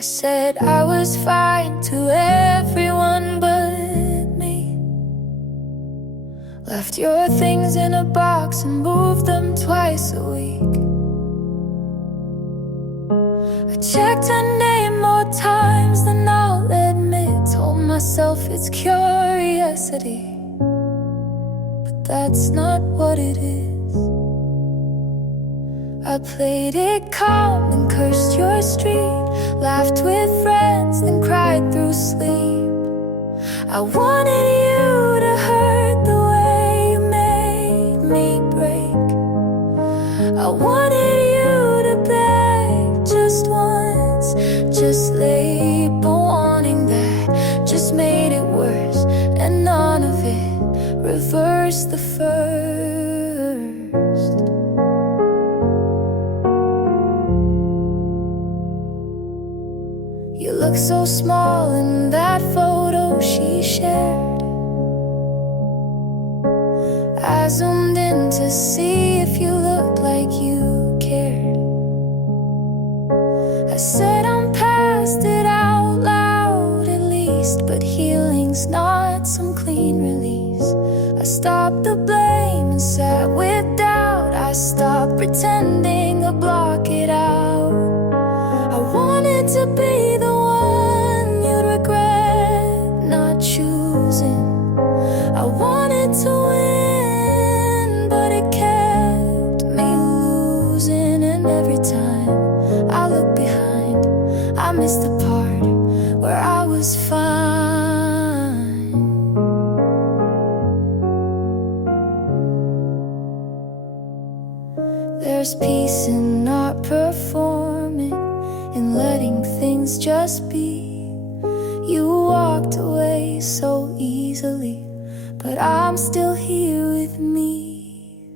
I said I was fine to everyone but me. Left your things in a box and moved them twice a week. I checked her name more times than I'll admit. Told myself it's curiosity, but that's not what it is. I played it calm and cursed your street, laughed with friends, then cried through sleep. I wanted you to hurt the way you made me break. I wanted you to beg just once, just late, but wanting that just made it worse, and none of it reversed the first. You look so small in that photo she shared. I zoomed in to see if you looked like you cared. I said I'm past it out loud at least, but healing's not some clean release. I stopped the blame and sat with doubt. I stopped pretending to block it out. I wanted to be the one you'd regret not choosing. I wanted to win, but it kept me losing. And every time I look behind, I miss the part where I was fine. There's peace in not performing, in letting things just be. You walked away so easily, but I'm still here with me.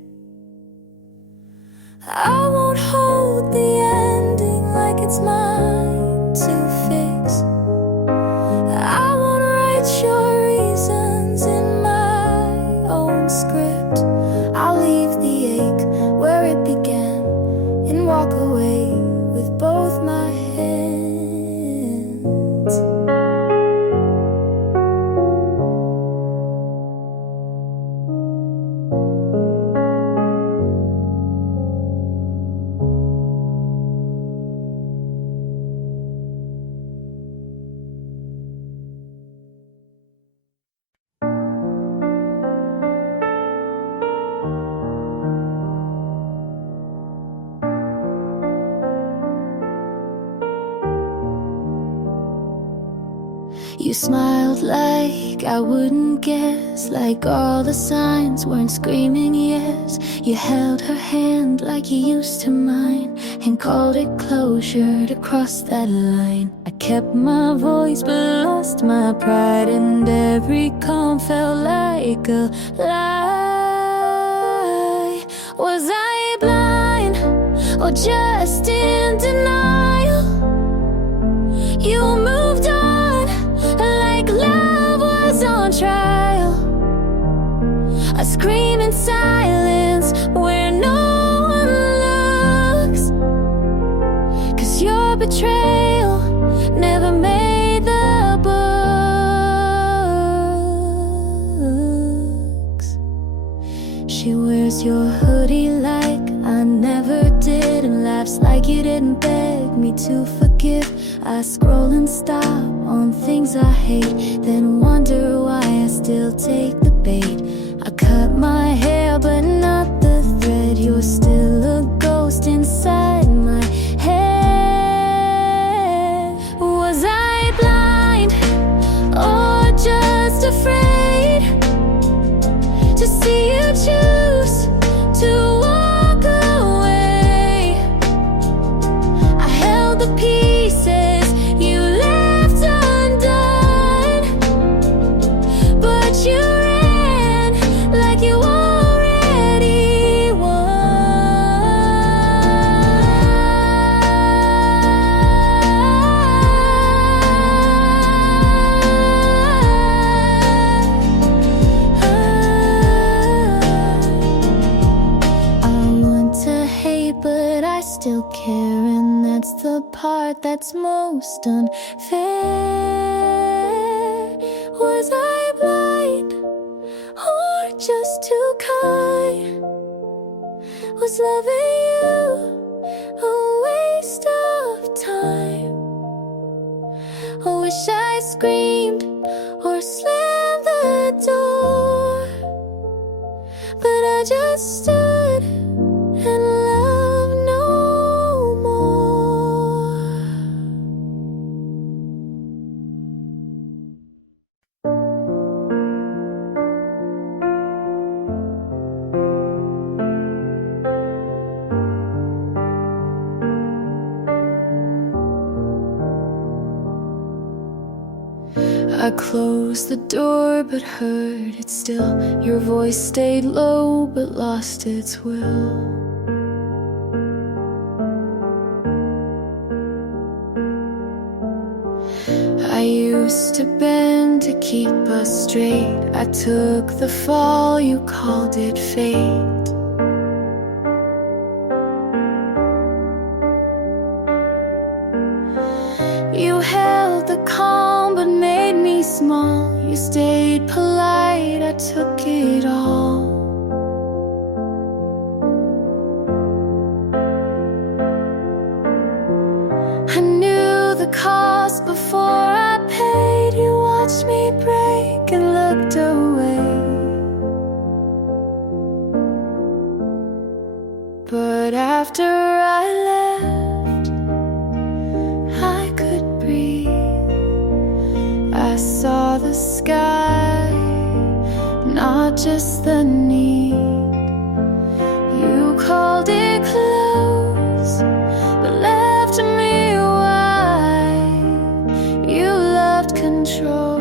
I won't hold the ending like it's mine to fix. I won't write your reasons in my own script. I'll leave the ache where it began and walk away with both my hands. You smiled like I wouldn't guess, like all the signs weren't screaming yes. You held her hand like you used to mine and called it closure to cross that line. I kept my voice but lost my pride, and every calm felt like a lie. Was I blind or just in denial? You moved on like love was on trial. I scream in silence where no one looks, 'cause your betrayal never made the books. She wears your hoodie like I never did, and laughs like you didn't beg me to forgive. I scroll and stop on things I hate, then wonder why I still take the bait. I cut my hair but not the thread. You're still a ghost inside my head. Was I blind or just afraid to see you choose to walk away? I held the pieces you left undone, but you ran like you already still care, and that's the part that's most unfair. Was I blind or just too kind? Was loving you a waste of time? I wish I screamed or slammed the door, but I just stood and loved no more. I closed the door but heard it still. Your voice stayed low but lost its will. I used to bend to keep us straight. I took the fall, you called it fate. You held the calm but made me small. You stayed polite, I took it all. I knew the cost before I paid. You watched me break and looked away. But after I left, I could breathe. I saw the sky, not just the need. You called it close, but left me wide. You loved control,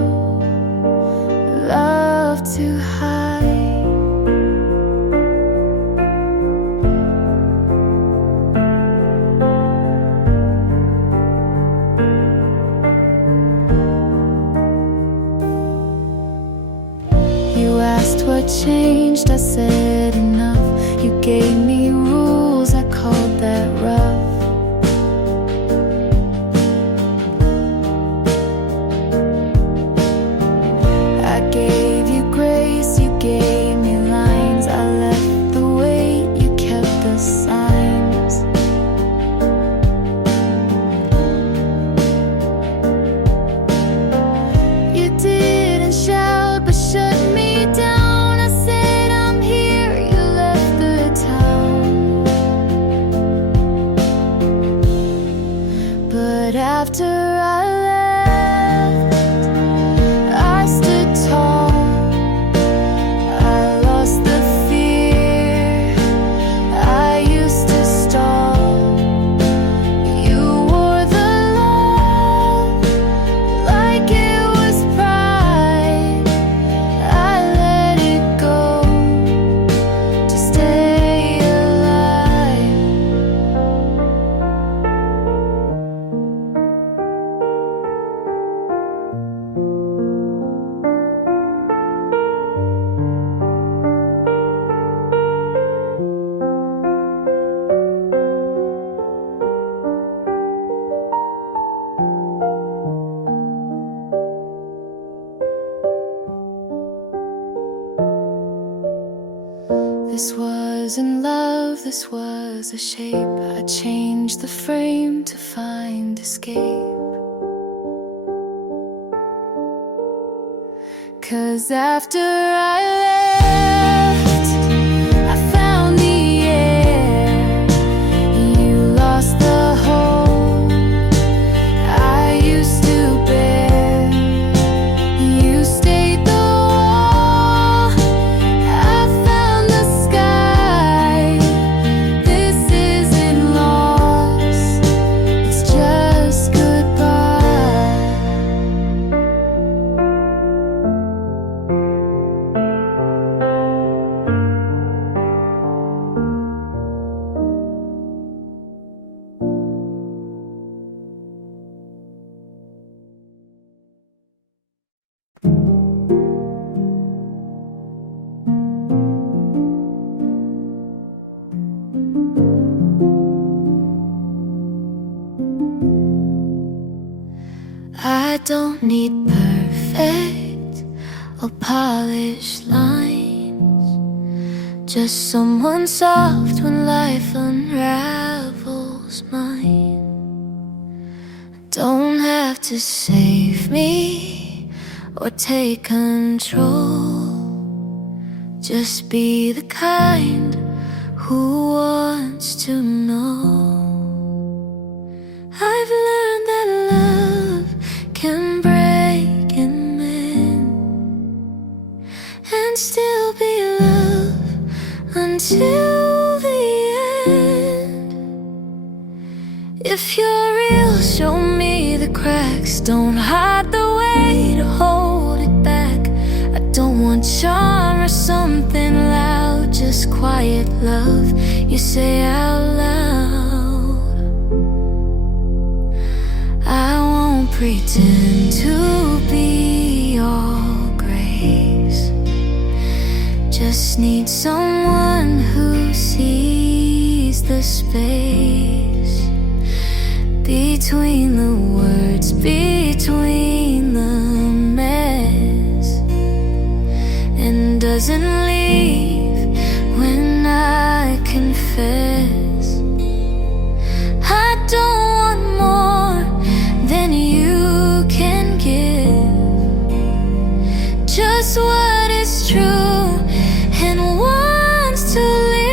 loved to hide. You asked what changed, I said enough. You gave me rules, I called that rough. I gave you grace, you gave me lines. I left the weight, you kept the signs. You didn't shout but shut me down. I said I'm here, you left the town. But after I left, I stood tall. I lost the fear I used to stall. You wore the love like it was pride. I let it go to stay alive. This wasn't love, this was a shape. I changed the frame to find escape. 'Cause after I left, I found the air. You lost the hold I used to bear. You stayed the wall, I found the sky. This isn't loss, it's just goodbye. 'Cause after I left, I found the air. You lost the hold I used to bear. You stayed the wall, I found the sky. This isn't loss, it's just goodbye. 'Cause after I left, I found the air. You lost the hold I used to bear. You stayed the wall, I found the sky. This isn't loss, it's just goodbye. don't need perfect or polished lines, just someone soft when life unravels mine. Don't have to save me or take control, just be the kind who wants to know. I've learned that love can break and mend, and still be love until the end. If you're real, show me the cracks. Don't hide the way to hold it back. I don't want charm or something loud, just quiet love you say out loud. I won't pretend to be all grace, just need someone who sees the space between the words, between the mess, and doesn't leave when I confess. I don't want more than you can give, just what is true and wants to live.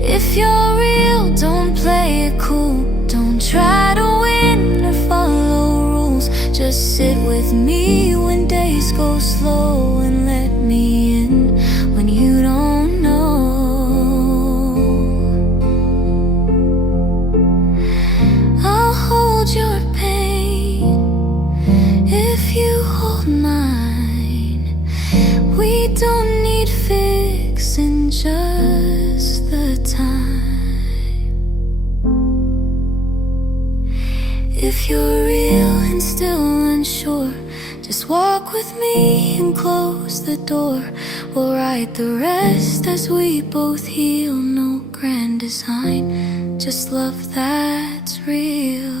If you're real, don't play it cool, don't try to win or follow rules. Just sit with me when days go slow, and let me in when you don't know. I'll hold your pain if you hold mine. We don't need fixing, just the time. If you're real and still unsure, just walk with me and close the door. We'll write the rest as we both heal. No grand design, just love that's real.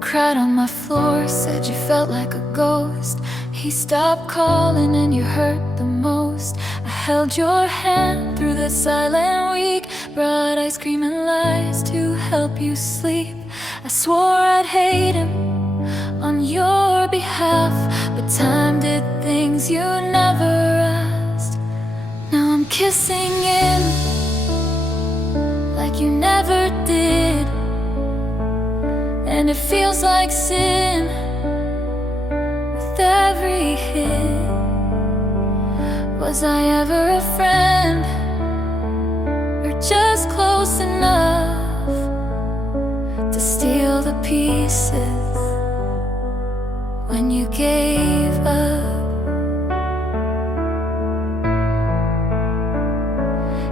Cried on my floor, said you felt like a ghost. He stopped calling and you hurt the most. I held your hand through the silent week, brought ice cream and lies to help you sleep. I swore I'd hate him on your behalf, but time did things you never asked. Now I'm kissing him like you never did, and it feels like sin with every hit. Was I ever a friend, or just close enough to steal the pieces when you gave up?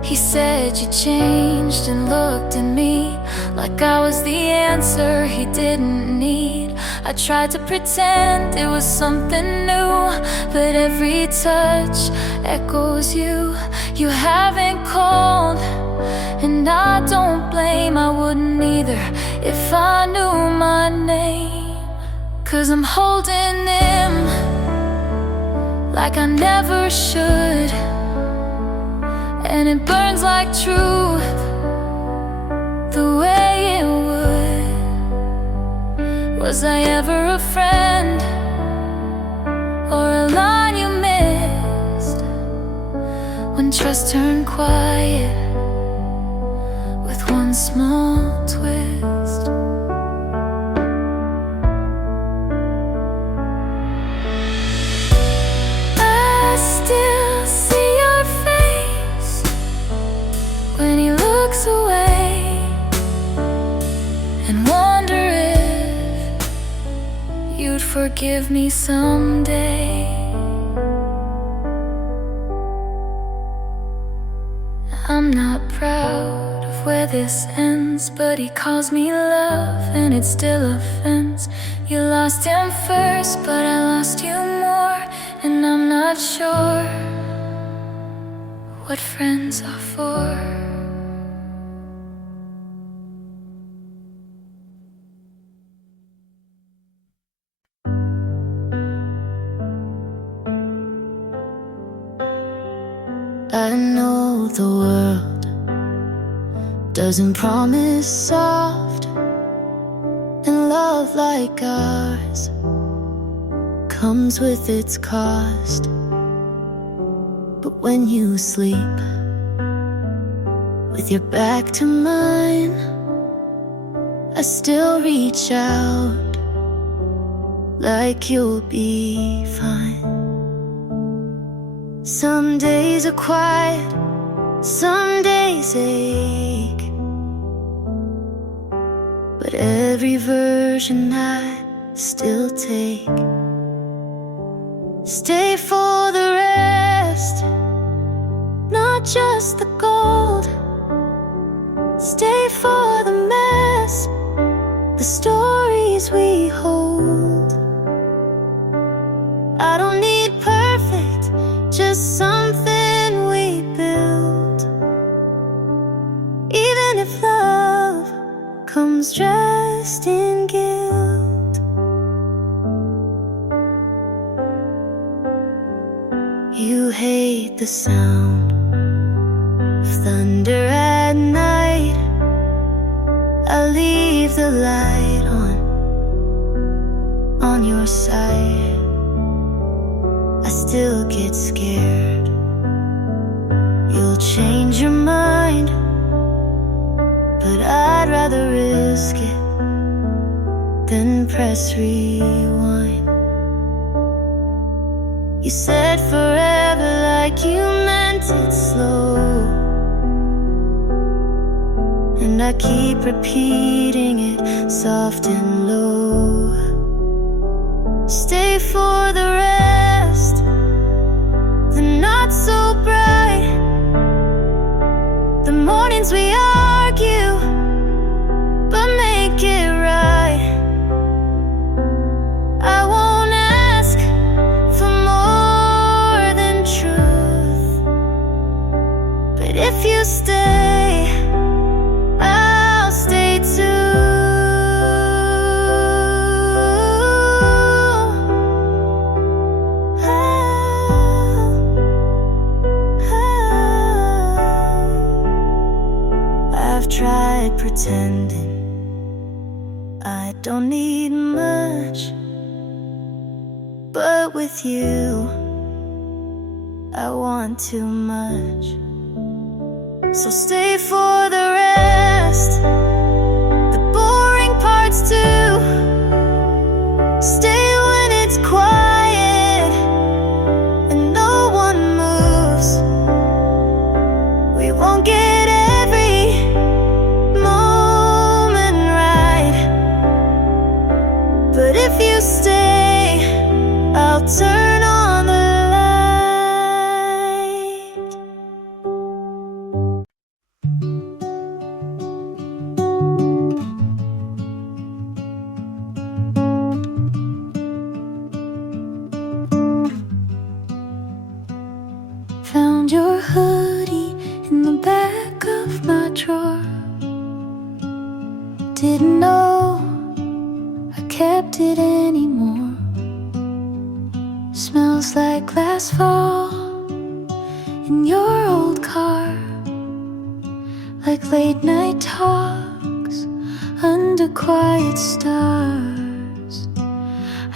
He said you changed and looked at me like I was the answer he didn't need. I tried to pretend it was something new, but every touch echoes you. You haven't called, and I don't blame. I wouldn't either if I knew my name. 'Cause I'm holding him like I never should, and it burns like truth the way it would. Was I ever a friend, or a line you missed when trust turned quiet with one small twist? I still see your face when he looks away, and wonder if you'd forgive me someday. I'm not proud of where this ends, but he calls me love and it still offends. You lost him first, but I lost you more, and I'm not sure what friends are for. I know the world doesn't promise soft and love like ours comes with its cost. But when you sleep with your back to mine, I still reach out like you'll be fine. Some days are quiet, some days ache, but every version I still take. Stay for the rest, not just the gold. Stay for the mess, the stories we hold. I don't need perfect, just something we build. Even if love comes dressed in guilt. You hate the sound of thunder at night. I leave the light on your side. I still get scared you'll change your mind, but I'd rather risk it than press rewind. You said forever like you meant it slow, and I keep repeating it soft and low. Stay for the rest, the not so bright, the mornings we argue, but make it right. I won't ask for more than truth, but if you stay, I'll stay too. I've tried pretending I don't need much, but with you I want too much. So stay for the rest, the boring parts too. Stay when it's quiet and no one moves. We won't get every moment right, but if you stay, I'll turn on the light. Found your hoodie in the back of my drawer. Didn't know I kept it anymore. Smells like last fall in your old car, like late night talks under quiet stars.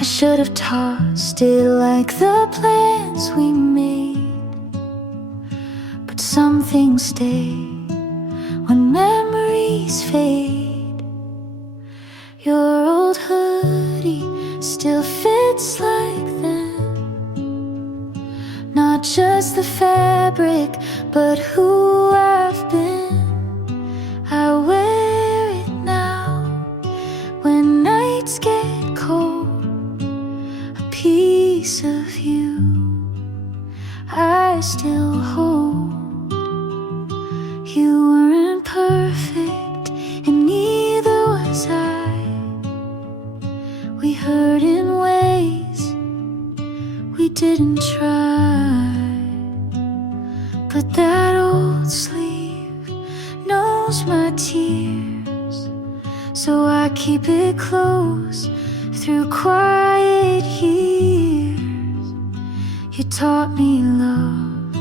I should have tossed it like the plans we made, but some things stay when memories fade. Your old hoodie still fits like then, not just the fabric, but who I've been. I wear it now when nights get cold, a piece of you I still hold. You weren't perfect, keep it close through quiet years. You taught me love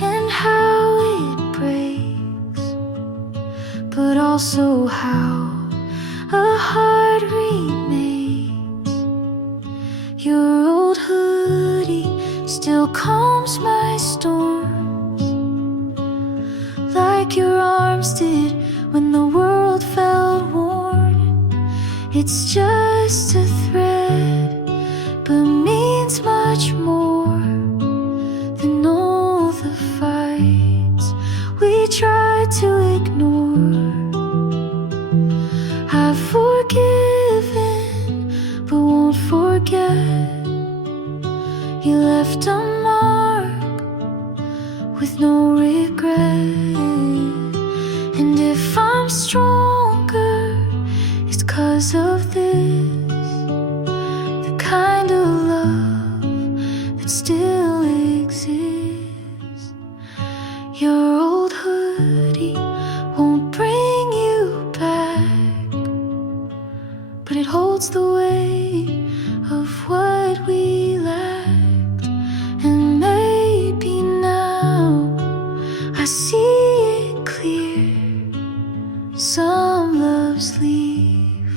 and how it breaks, but also how a heart remains. Your old hoodie still calms my storms, like your arms did when the world felt worn. It's just a thread, but means much more than all the fights we tried to ignore. I've forgiven, but won't forget. You left a mark with no regret. And if I'm stronger, it's 'cause of this, the kind of love that still exists. Your old hoodie won't bring you back, but it holds the weight of what we lacked. And maybe now I see it clear. Some loves leave,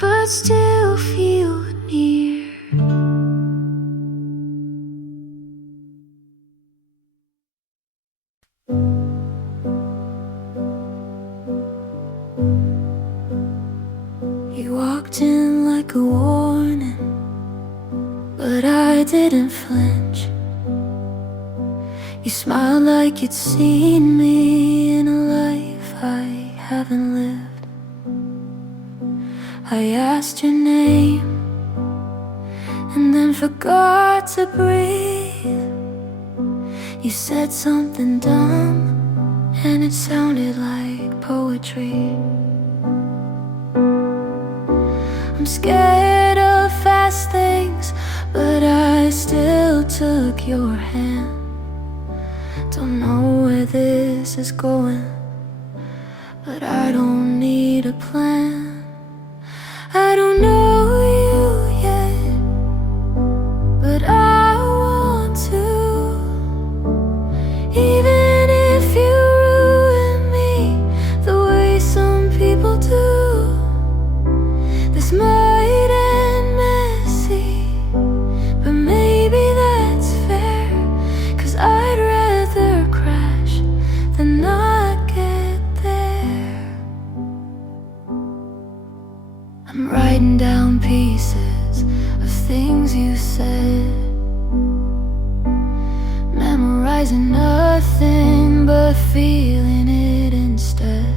but still feel near. You walked in like a warning, but I didn't flinch. You smiled like you'd seen me in a life I haven't lived. I asked your name and then forgot to breathe. You said something dumb and it sounded like poetry. I'm scared of fast things, but I still took your hand. Don't know where this is going, but I don't need a plan. I don't know you yet, but I want to. Even if you ruin me the way some people do. This might end messy, but maybe that's fair, 'cause I'd rather crash than not get there. I'm writing down pieces of things you said, memorizing nothing but feeling it instead.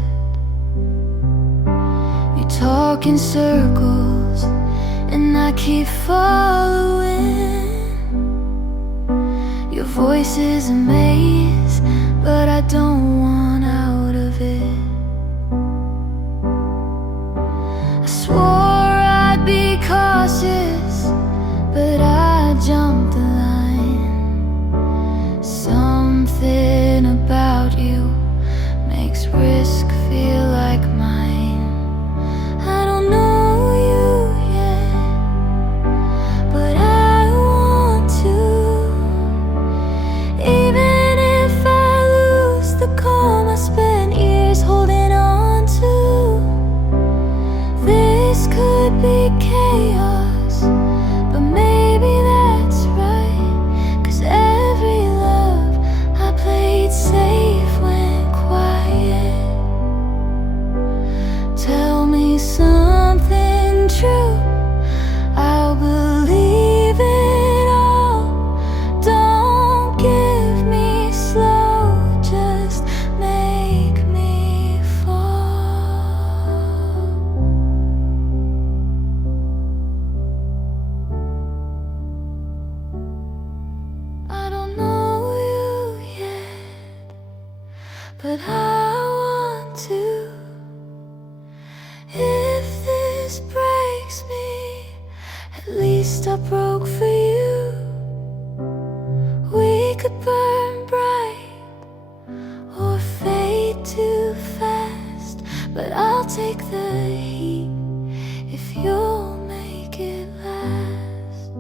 You talk in circles and I keep following. Your voice is a maze, but I don't want out of it. I swore I'd be cautious, but I jumped the line. Something about you makes risk feel like mine. I don't know you yet, but I want to. Even if I lose the calm I spent years holding on to. This could be chaos, but maybe that's right, 'cause every love I played safe went quiet. Tell me something true, I'll believe it all. Don't give me slow, just make me fall. I don't know you yet, but I want to. If this breaks me, at least I broke for you. We could burn bright or fade too fast, but I'll take the heat you'll make it last.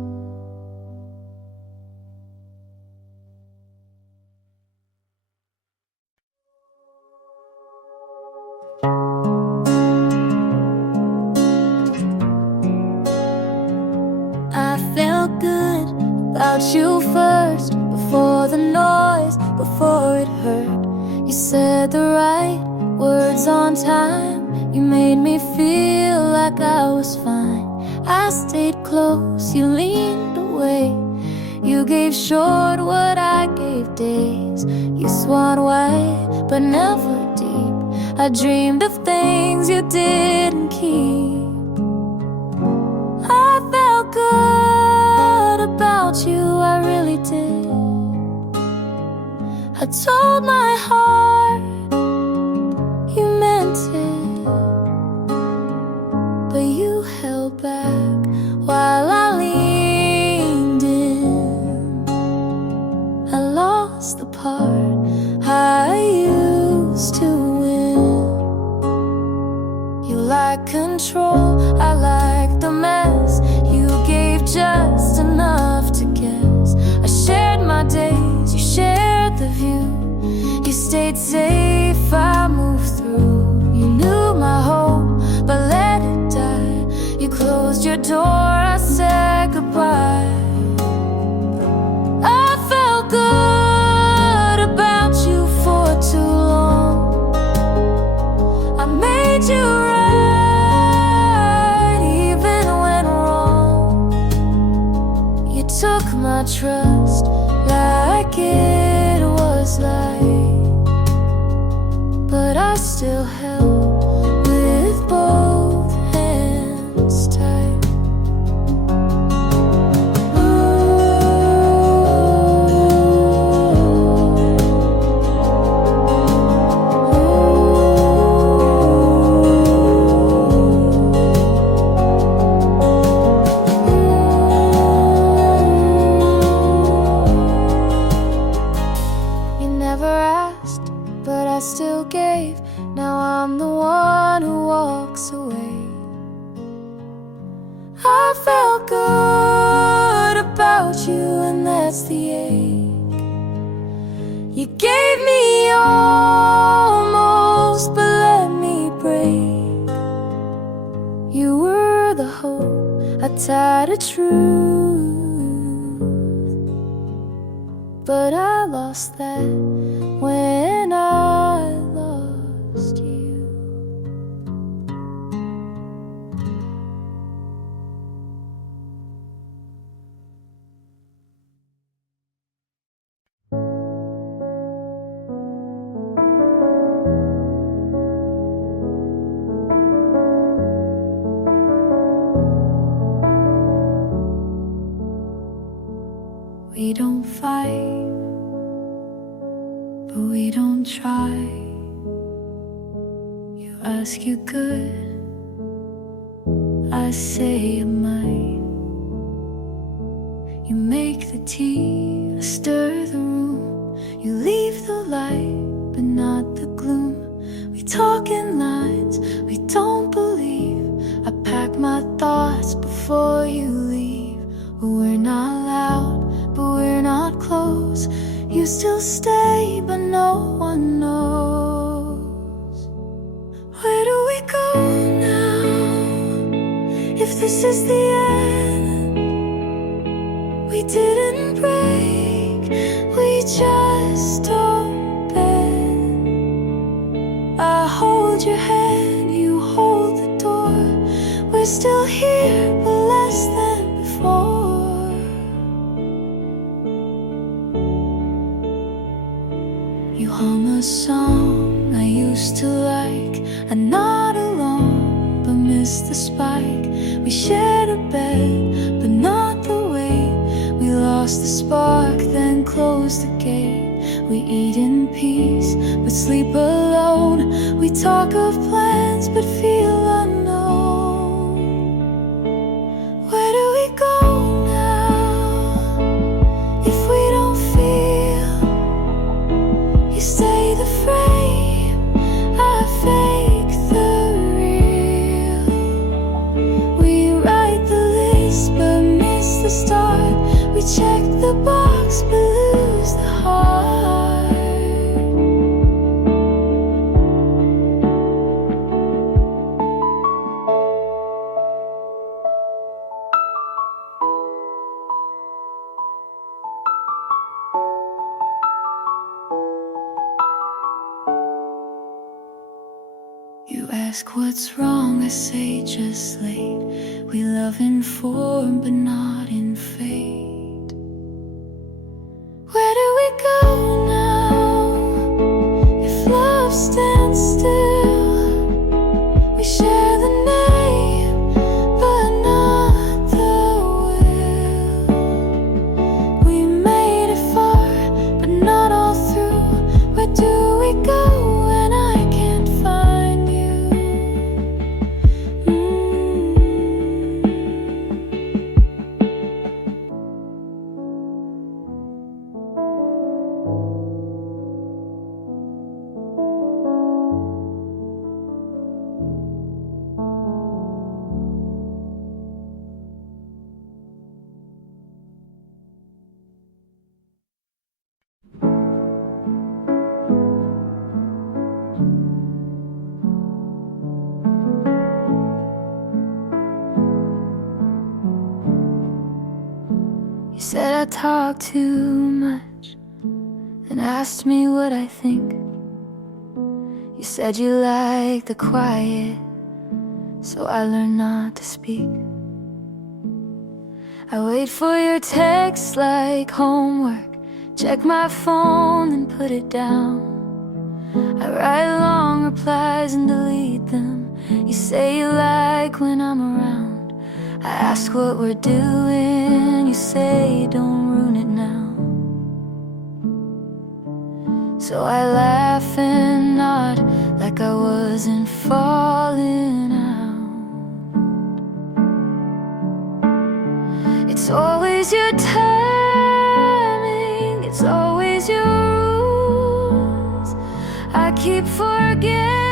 I felt good about you first, before the noise, before it hurt. You said the right words on time. You made me feel like I was fine. I stayed close, you leaned away. You gave short what I gave days. You swam wide, but never deep. I dreamed of things you didn't keep. I felt good about you, I really did. I told my heart you meant it, but you held back while I leaned in. I lost the part I used to win. You like control, I like the mess. You gave just enough to guess. I shared my days, you shared the view. You stayed safe, I moved through. You knew my hope, but let it die. You closed your door, I said goodbye. I felt good about you for too long. I made you right, even when wrong. You took my trust like it was light, but I still held with both hands tight. You never asked, but I still gave. Now I'm the one who walks away. I felt good about you, and that's the ache. You gave me almost, but let me break. You were the hope I tied a truth, but I lost that when I lost you. We don't fight, but we don't try. You ask you good, I say I might. You make the tea, I stir the room. You leave the light, but not the gloom. We talk in lines we don't believe. I pack my thoughts before you leave. We're not loud, but we're not close. You still stay, but no one knows. Where do we go now? If this is the end, we didn't break, we just don't bend. I hold your hand, you hold the door. We're still here, but less than before. You hum a song I used to like. I'm not alone, but miss the spike. We shared a bed, but not the way. We lost the spark, then closed the gate. We eat in peace, but sleep alone. We talk of plans, but feel unknown. Where do we go now? If we don't feel, you stay the frame, I fake the real. We ask what's wrong, I say just late. We love in form but not in fate. Where do we go now if love stands still? We share the name but not the will. We made it far but not all through. Where do we go? You said I talk too much and asked me what I think. You said you like the quiet, so I learned not to speak. I wait for your texts like homework, check my phone and put it down. I write long replies and delete them. You say you like when I'm around. I ask what we're doing, you say don't ruin it now. So I laugh and nod like I wasn't falling out. It's always your timing, it's always your rules. I keep forgetting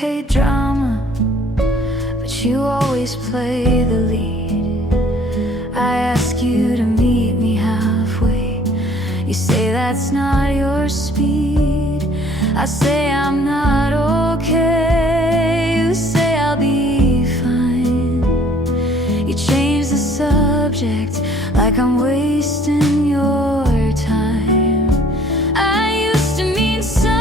hate drama, but you always play the lead. I ask you to meet me halfway. You say that's not your speed. I say I'm not okay. You say I'll be fine. You change the subject like I'm wasting your time. I used to mean something.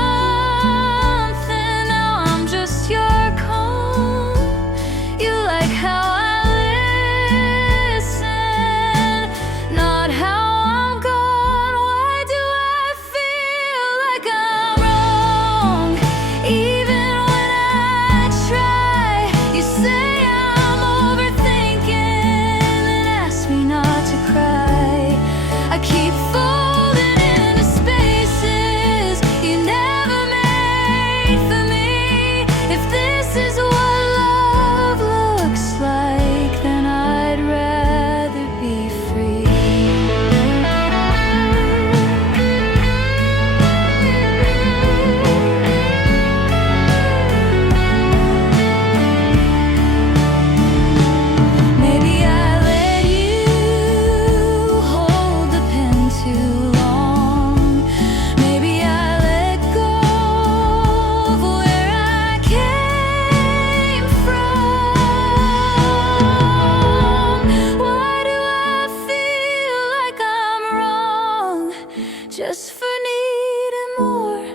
Just for needing more.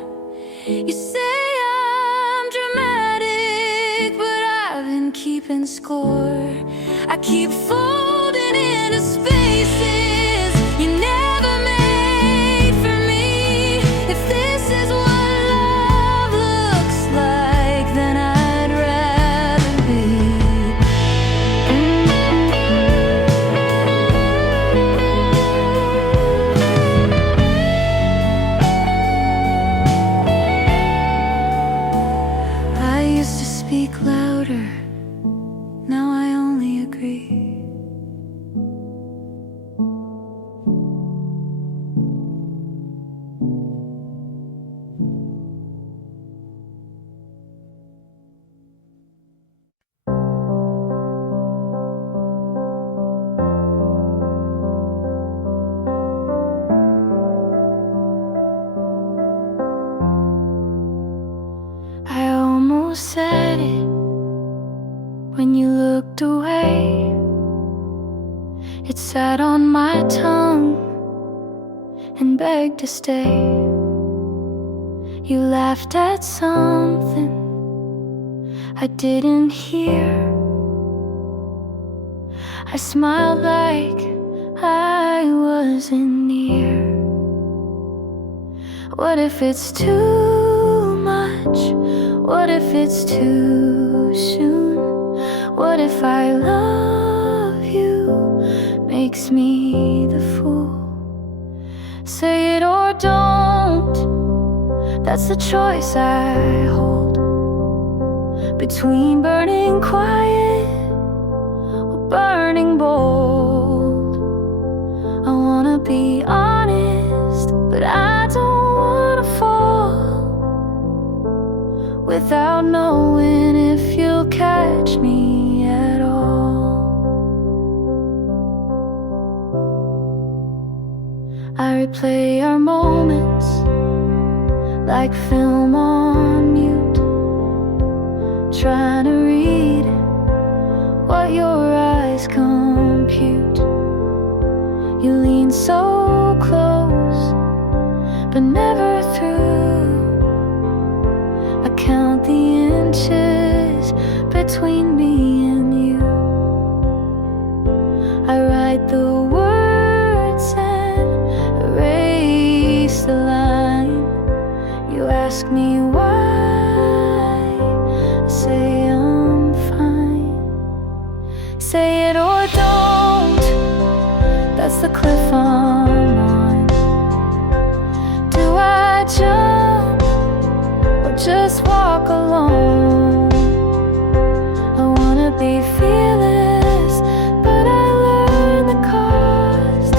You say I'm dramatic, but I've been keeping score. I keep folding into spaces you never made for me. If this is what love looks like, then I'd rather be. and begged to stay. You laughed at something I didn't hear. I smiled like I wasn't near. What if it's too much? What if it's too soon? What if I love you makes me the fool? Say it or don't, that's the choice I hold. Between burning quiet or burning bold. I wanna be honest, but I don't wanna fall without knowing if you'll catch me at all. I replay our moments like film on mute, trying to read what your eyes compute. You lean so close, but never through. I count the inches between me and you. I write the words and erase the line. You ask me why, I say I'm fine. Say it or don't, that's the cliff I'm on. Do I jump or just walk alone? I wanna be fearless, but I learned the cost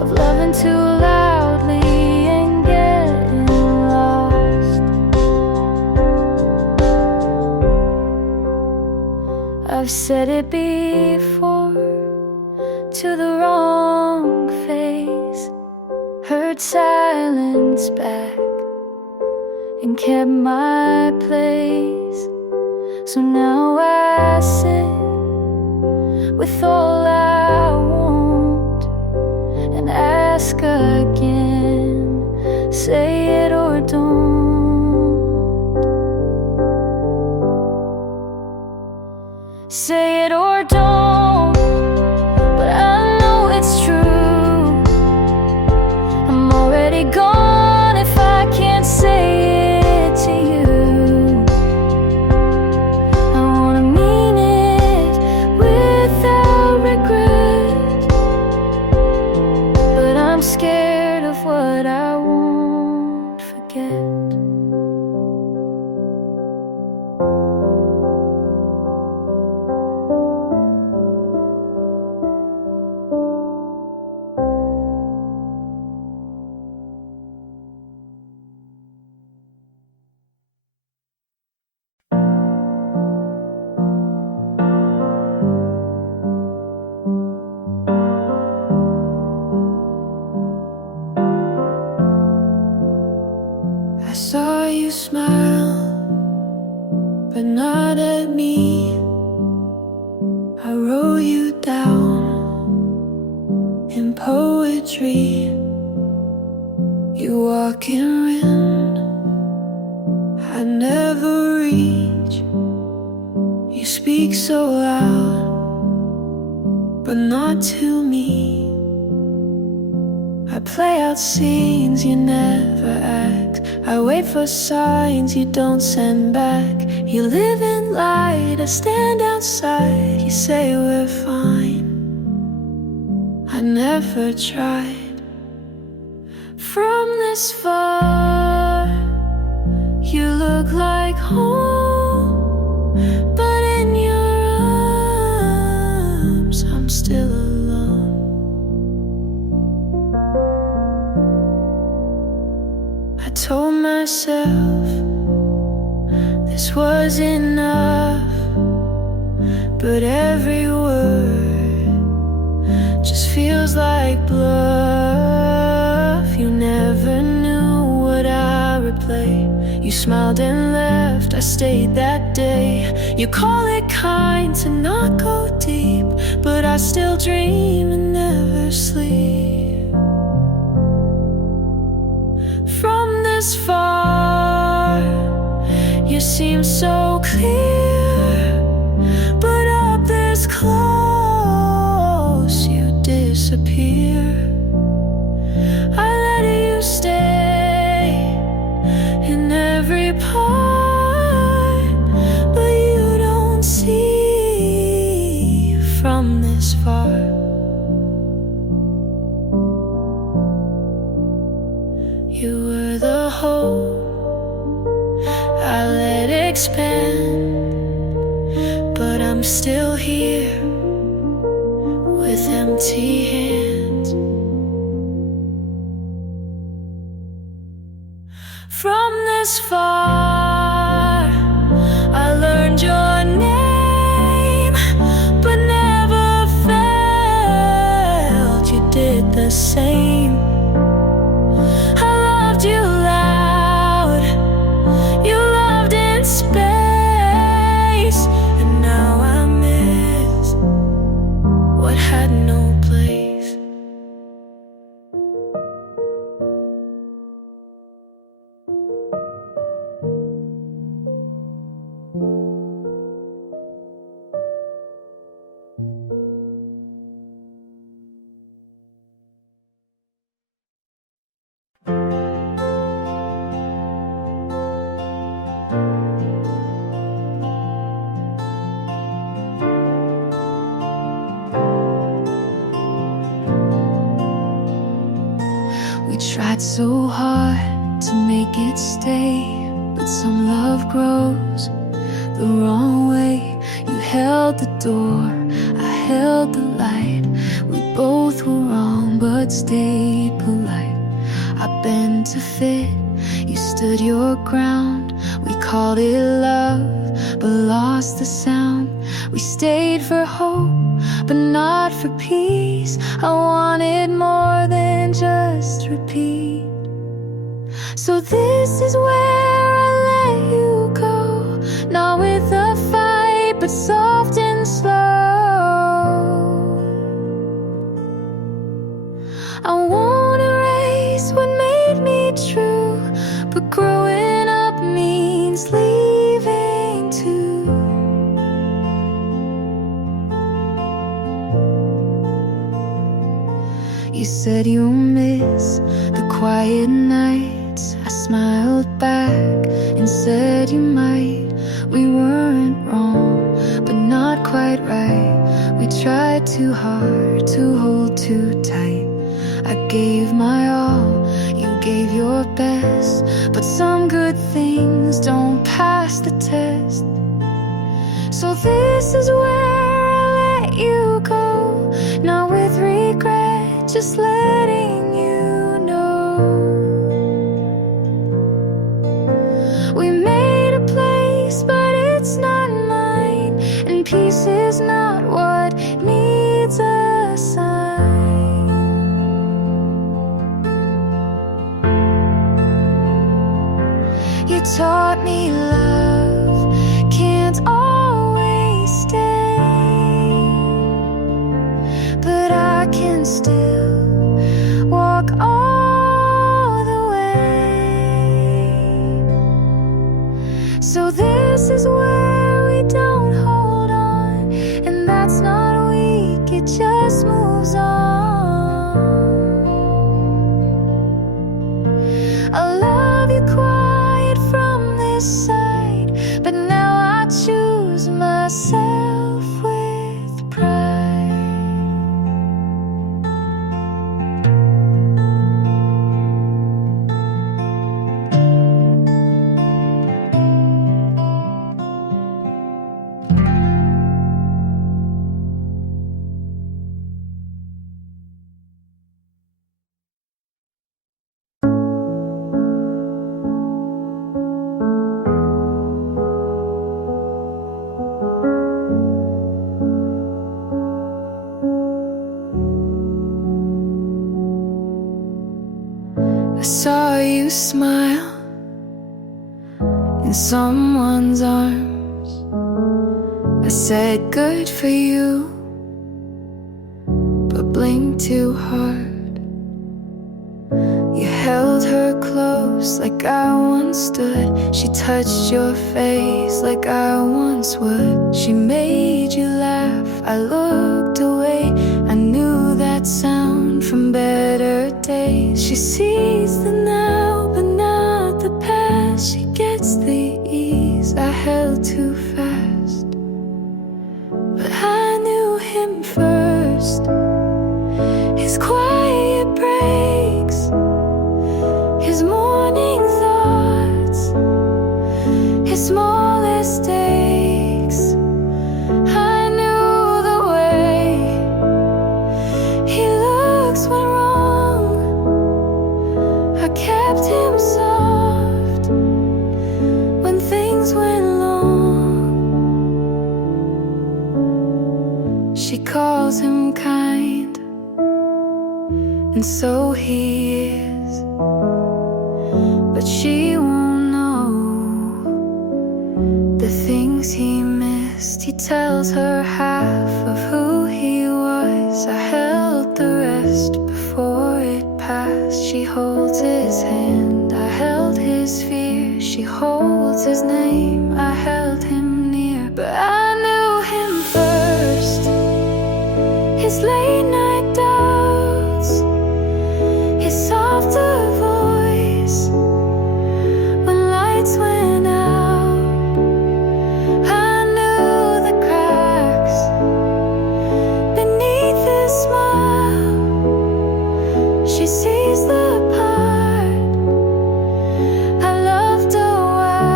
of loving too loudly and getting lost. I've said it before to the wrong face, heard silence back and kept my place. So now I sit with all I want and ask again, say it or don't. Say it or don't, but I know it's true. I'm already gone if I can't say it to you. I wanna mean it without regret, but I'm scared of what I won't forget. I saw you smile, but not at me. I wrote you down in poetry. You walk in wind I never reach. You speak so loud, but not to me. I play out scenes you never act. I wait for signs you don't send back. You live in light, I stand outside. You say we're fine, I never tried. From this far, you look like home, but in your arms, I'm still alone. I told myself this was enough, but every word just feels like bluff. You never knew what I would play. You smiled and left, I stayed that day. You call it kind to not go deep, but I still dream and never sleep. seems so clear, but up this close you disappear. I let you stay in every part, but you don't see from this far. You were the hope I let expand, but I'm still here with empty hands. From this far, I learned your name, but never felt you did the same. I loved you loud, you loved in space, and now I miss what had no place. We tried so hard to make it stay, but some love grows the wrong way. You held the door, I held the light. We both were wrong but stayed polite. I bent to fit, you stood your ground. We called it love but lost the sound. We stayed for hope but not for peace. I wanted more than just repeat. So this is where I let you go, not with a fight but soft and slow. I won't erase what made me true, but growing up means leaving too. You said you'll miss the quiet nights. I smiled back and said you might. We weren't wrong, but not quite right. We tried too hard to hold too tight. I gave my all, you gave your best, but some good things don't pass the test. So this is where I let you go, not with regret, just letting you know. We made a place, but it's not mine, and peace is not what needs a sign. You taught me love can't always stay, but I can still walk all the way. So this is where we don't hold on, and that's not weak, it just moves on. I love you quiet from this side, but now I choose myself with pride. I saw you smile in someone's arms. I said good for you, but blinked too hard. You held her close close like I once stood. She touched your face like I once would. She made you laugh, I looked away. I knew that sound from better days. She sees the now but not the past. She gets the ease I held too fast. But I knew him first. His quiet breaks, his morning thoughts, his smallest aches. I knew the way he looks when wrong. I kept him soft when things went long. She calls him kind, and so he is, but she won't know the things he missed. He tells her half of who he was. I held the rest before it passed. She holds his hand, I held his fear. She holds his name, I held him near. But I knew him first. His late night doubts, his softer voice when lights went out. I knew the cracks beneath his smile. She sees the part I loved a while.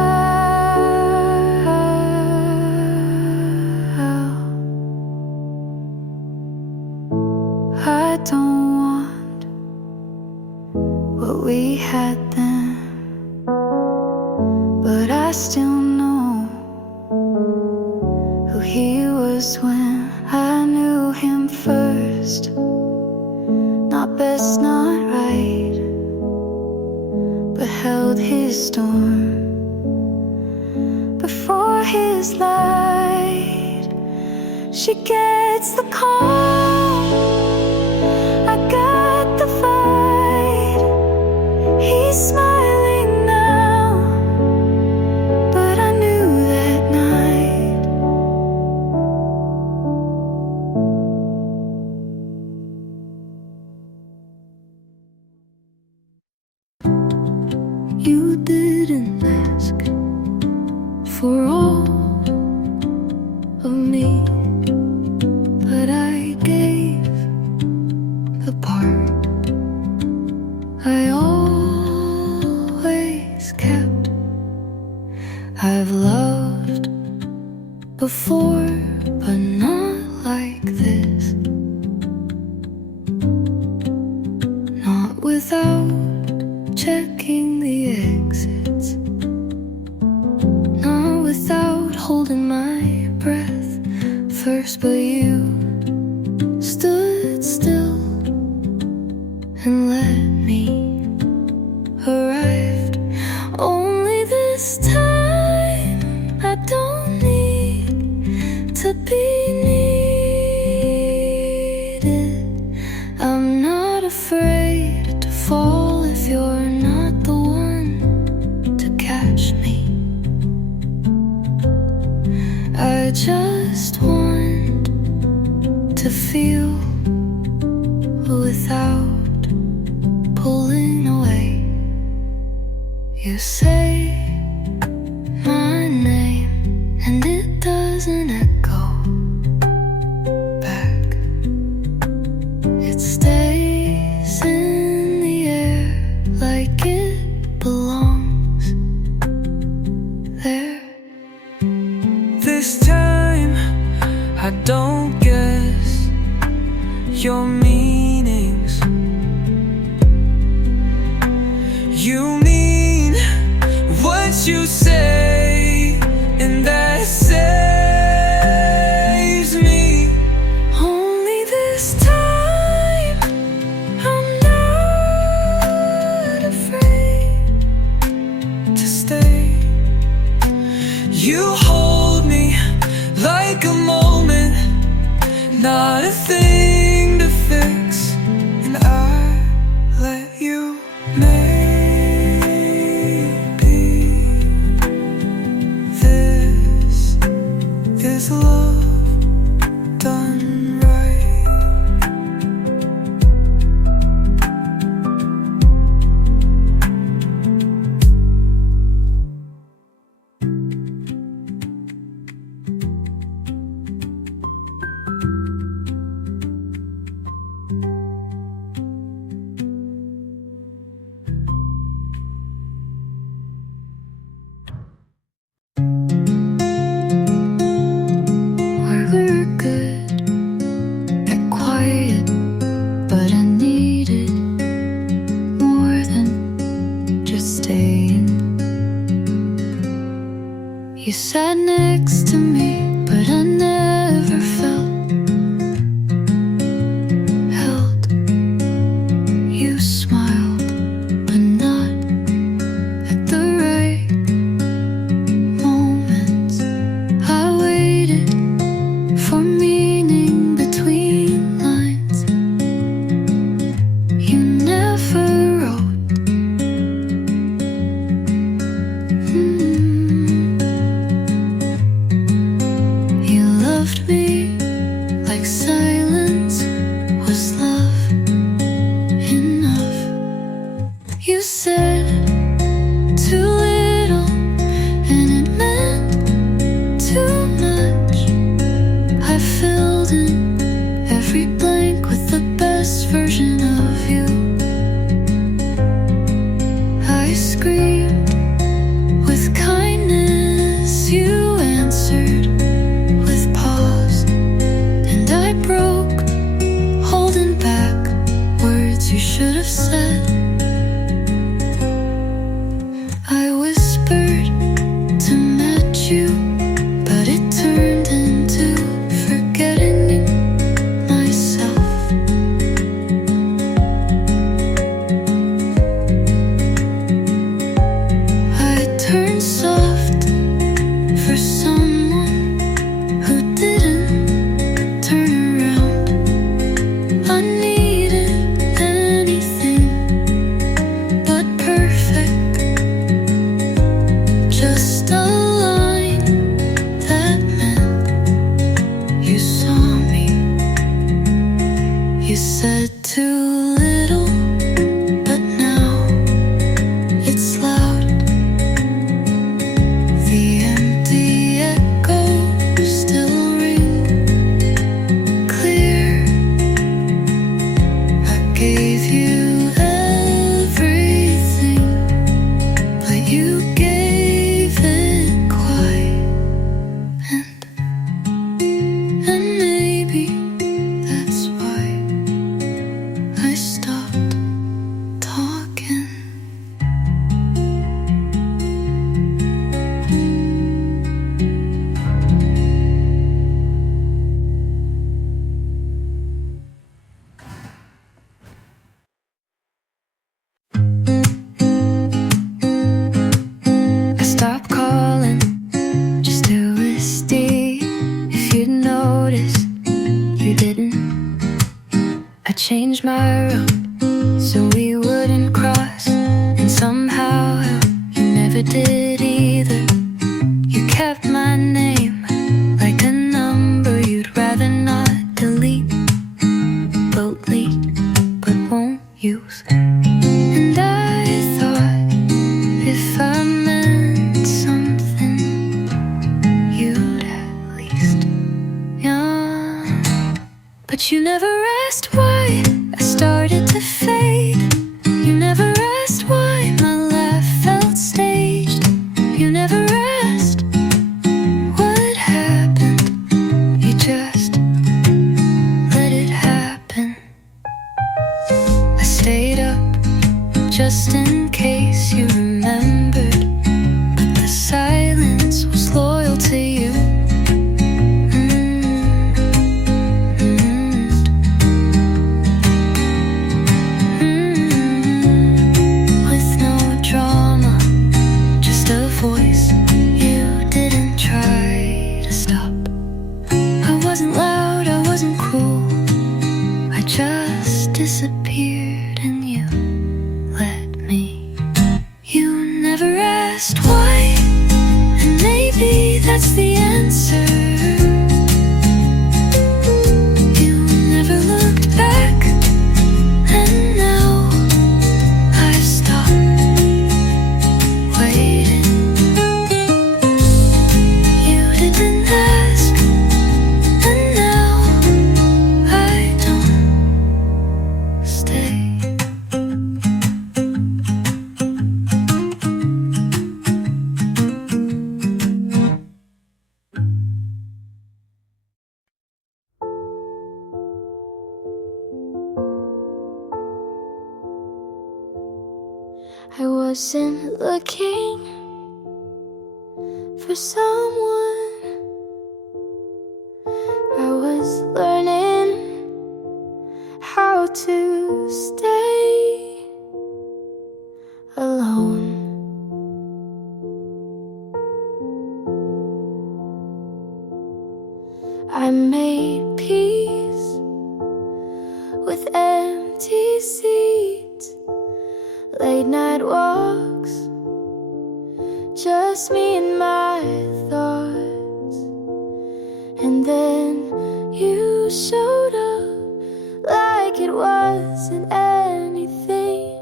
I don't want what we had then, but I still know who he was when I knew him first. Not best, not right, but held his storm before his light. She gets the calm, I got the fight. He's smiling now, but I knew that night. You didn't ask for all of me, but I gave the part I always kept. I've loved before, but not like this. Not without checking the exits. Not without holding my breath first, but you stood still and let me arrived. Only this time I don't need to be needed. I'm not afraid to fall if you're not the one to catch me. I just want to feel without pulling away. You say my name and it doesn't echo back. It stays in the air like it belongs there. This time I don't guess your meanings. You mean what you say, and that saves me. Only this time I'm not afraid To stay, you hold me like a moment, not a thing to fix. And I let you make words you should have said. I whispered to match you, but it turned into forgetting myself. I turned soft for someone who didn't turn around. I needed anything but perfect, just a line that meant you saw me. You said too little, but now it's loud. The empty echoes still ring clear. I gave you everything, but you gave it quiet. And maybe that's why I stopped talking. I stopped calling just to see if you'd notice. You didn't. I changed my route so we wouldn't cross, and somehow you never did either. You kept my name like a number you'd rather not delete, but leak, but won't use. And I thought if I meant something, you'd at least, yeah. But you never asked why I started to fade. You never asked why my laugh felt staged. You never asked what happened. You just let it happen. I stayed up just in case you remembered, but the silence was loyal to you. With no drama, just a voice you didn't try to stop. I wasn't loud, I wasn't cruel, I just disappeared and you let me. You never asked why, and maybe that's the answer. You never looked back, and now I've stopped waiting. You didn't ask, and now I don't stay. I wasn't looking for someone. I was learning how to stay alone. I made peace with empty seats, late night walks, just me and my thoughts. And then you showed up like it wasn't anything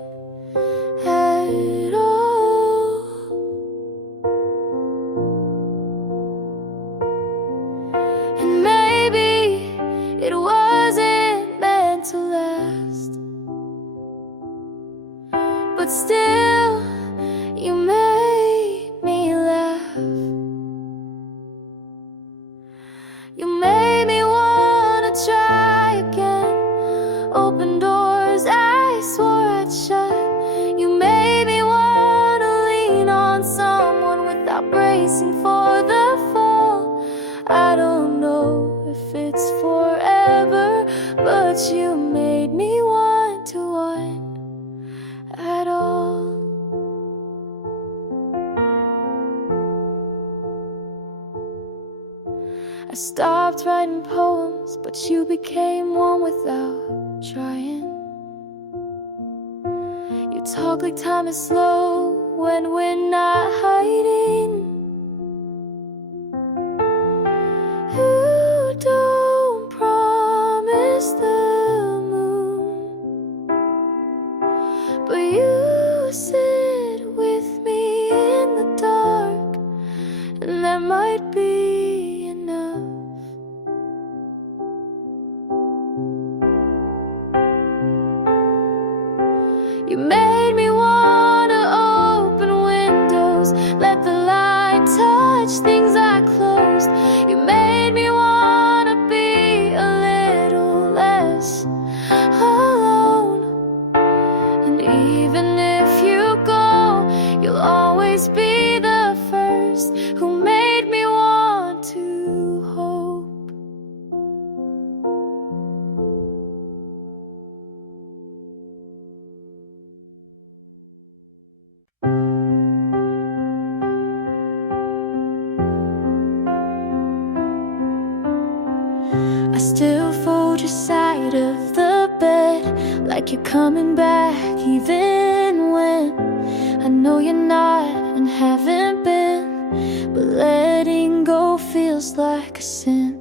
at all. And maybe it wasn't meant to last, but still you made me laugh. You made me wanna try again, open doors I I stopped writing poems, but you became one without trying. You talk like time is slow when we're not hiding. You don't promise the moon, but you sit with me in the dark, and that might be enough. You made me wanna open windows, let the light touch things I closed. You made me wanna be a little less alone. And even if you go, you'll always be the first who made me want to hope. I still fold your side of the bed like you're coming back, even when I know you're not and haven't been. But letting go feels like a sin.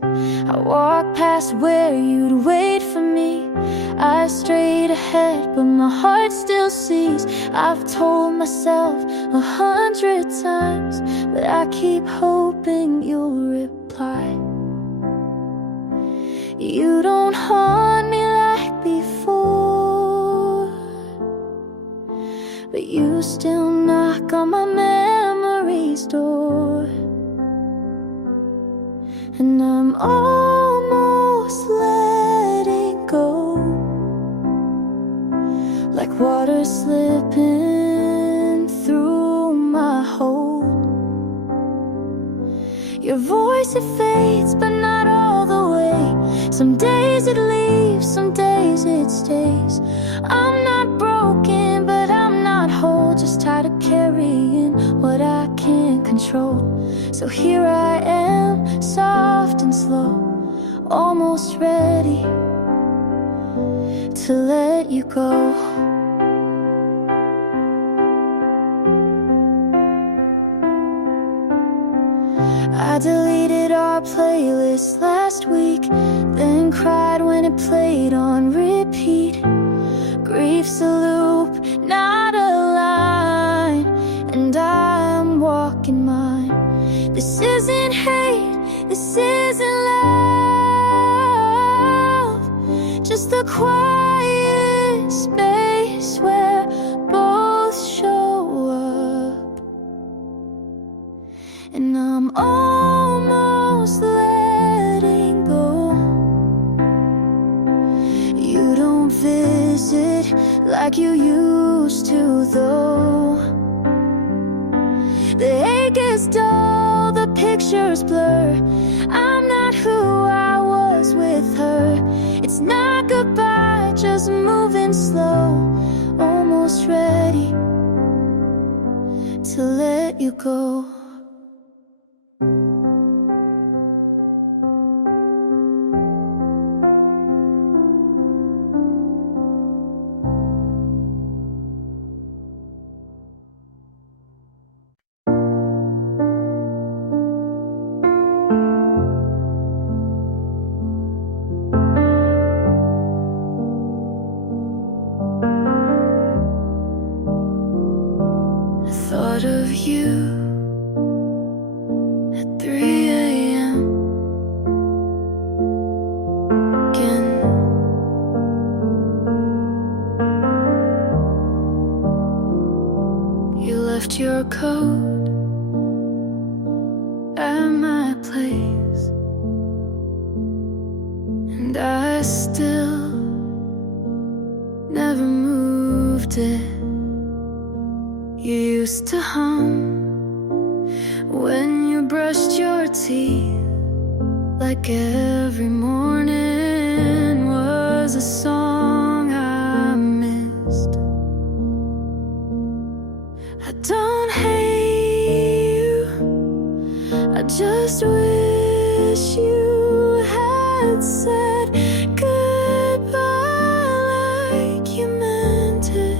I walk past where you'd wait for me, eyes straight ahead, but my heart still sees. I've told myself 100 times, but I keep hoping you'll reply. You don't haunt me like before, but you still knock on my memory's door. And I'm almost letting go, like water slipping through my hold. Your voice, it fades, but not all the way. Some days it leaves, some days it stays. I'm not broken, but I'm not whole, just tired of carrying what I can't control. So here I am, soft and slow, almost ready to let you go. I deleted our playlist last week, then cried when it played on repeat. Grief's a loop, not a line, and I'm walking mine. This isn't hate, this isn't love, just the quiet space where both show up. And I'm almost letting go. You don't visit like you used to, though. The ache is dull, the pictures blur. I'm not who I was with her. It's not goodbye, just moving slow, almost ready to let you go. Thought of you at 3 a.m. again. You left your coat at my place, and I still never moved it. You used to hum when you brushed your teeth, like every morning was a song I missed. I don't hate you, I just wish wish you had said goodbye like you meant it.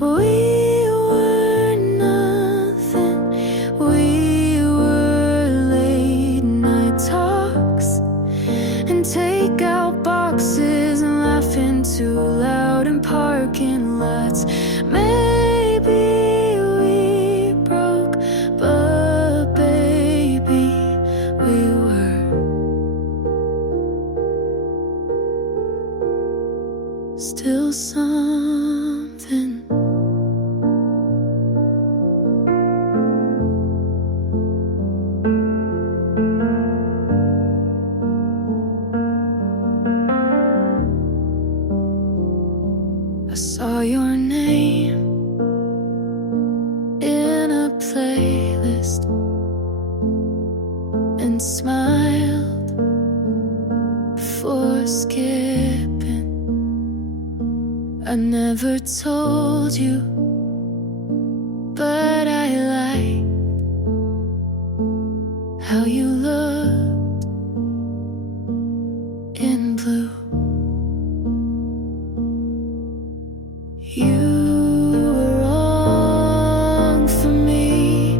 We were nothing. We were late night talks and takeout boxes and laughing too loud in parking lots. Maybe we broke, but baby, we were still something. I saw your name in a playlist and smiled before skipping. I never told you, but I like how you looked in blue. You were wrong for me,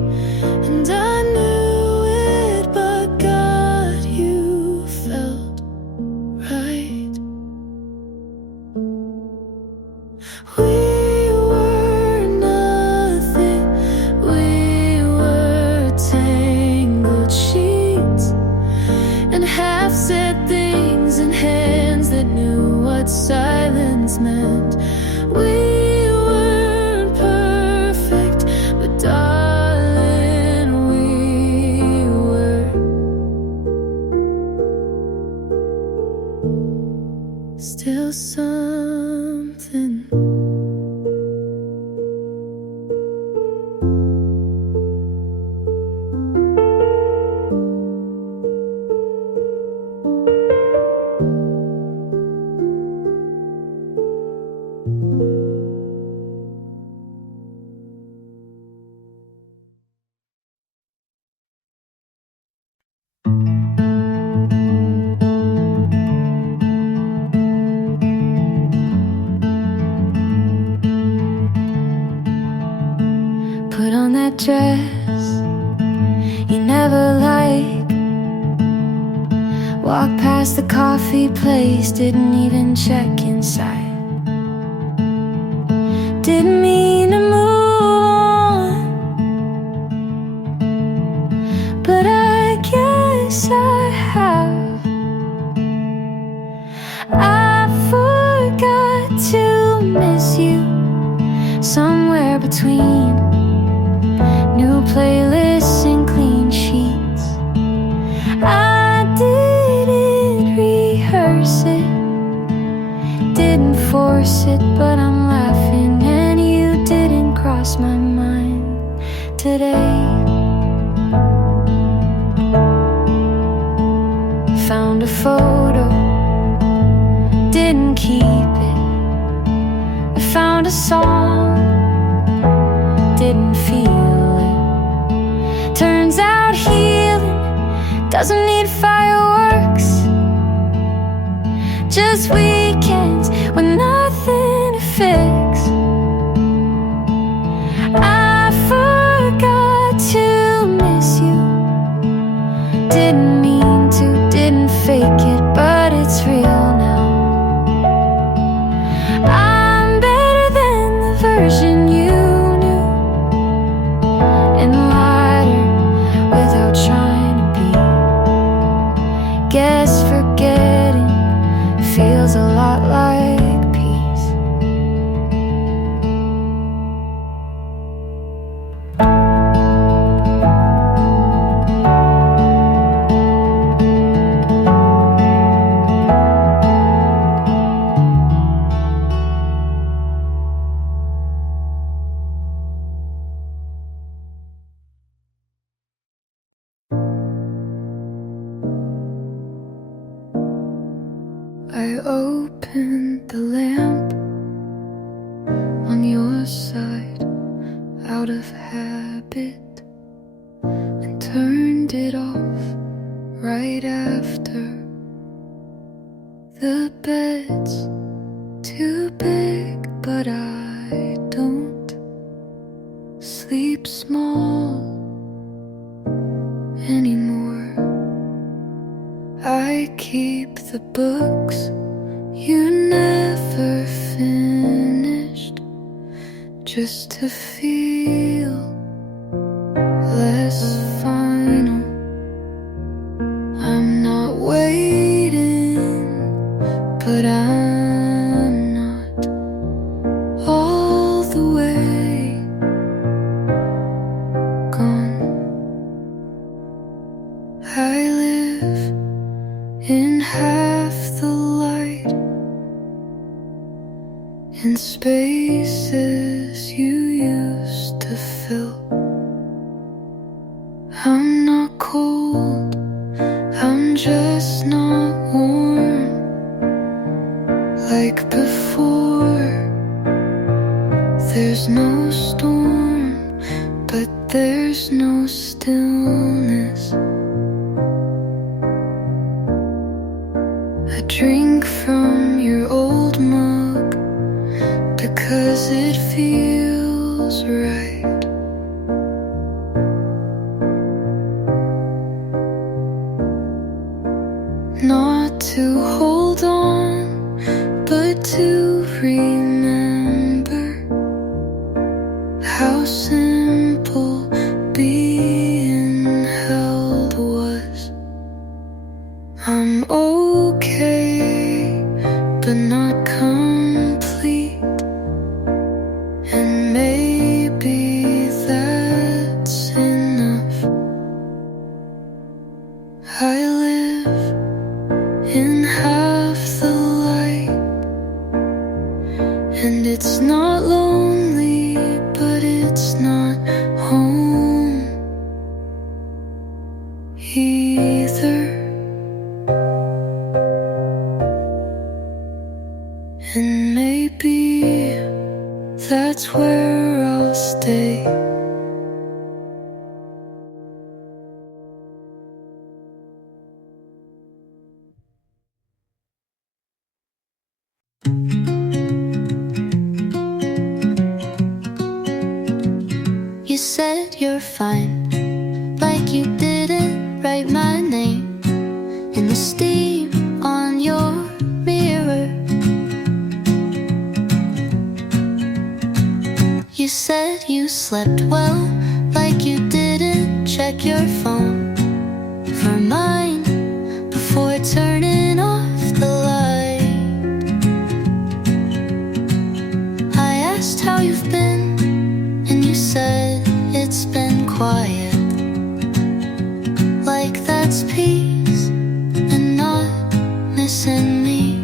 and I knew it, but God, you felt right. We were nothing. We were tangled sheets and half-said things in hands that knew what silence meant. We weren't perfect, but darling, we were still something. Put on that dress you never liked. Walk past the coffee place, didn't even check inside. Didn't mean to move on, but I guess I have. I forgot to miss you somewhere between new playlists and clean sheets. I didn't rehearse it, didn't force it, but I'm laughing, and you didn't cross my mind today. Found a photo, didn't keep it. I found a song, didn't feel it. Turns out healing doesn't need fireworks, just weekends with nothing to fix. I forgot to miss you, didn't mean to, didn't fake it, but it's real now. I'm better than the version you knew, and lighter without trying to be. Guess forgetting feels a lot like peace. but I don't sleep small anymore. I keep the books you never finished, just to feel less final. I'm not waiting, but I'm not all the way gone. I live in half the light, in spaces you used to fill. I'm not cold, I'm just not warm like before. There's no storm, but there's no stillness. I drink from your old mug because it feels right. Not to hold on, but to remember how simple being held was. I'm okay, but not complete, and maybe that's enough. I live in half the light, and it's not lonely, but it's not home either. And maybe that's where I'll stay. You said you're fine, like you didn't write my name in the steam on your mirror. You said you slept well, like you didn't check your phone for mine before turning off the light. I asked how you've been, and you said it's been quiet, like that's peace and not missing me.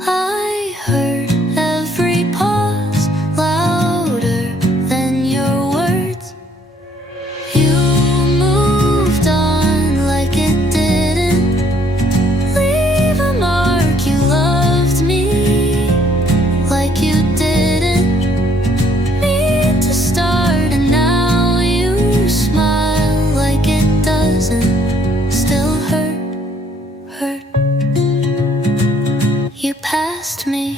I heard every pause louder than your words. You moved on like it didn't leave a mark. You loved me like you didn't need to start, and now you smile like it doesn't still hurt. You passed me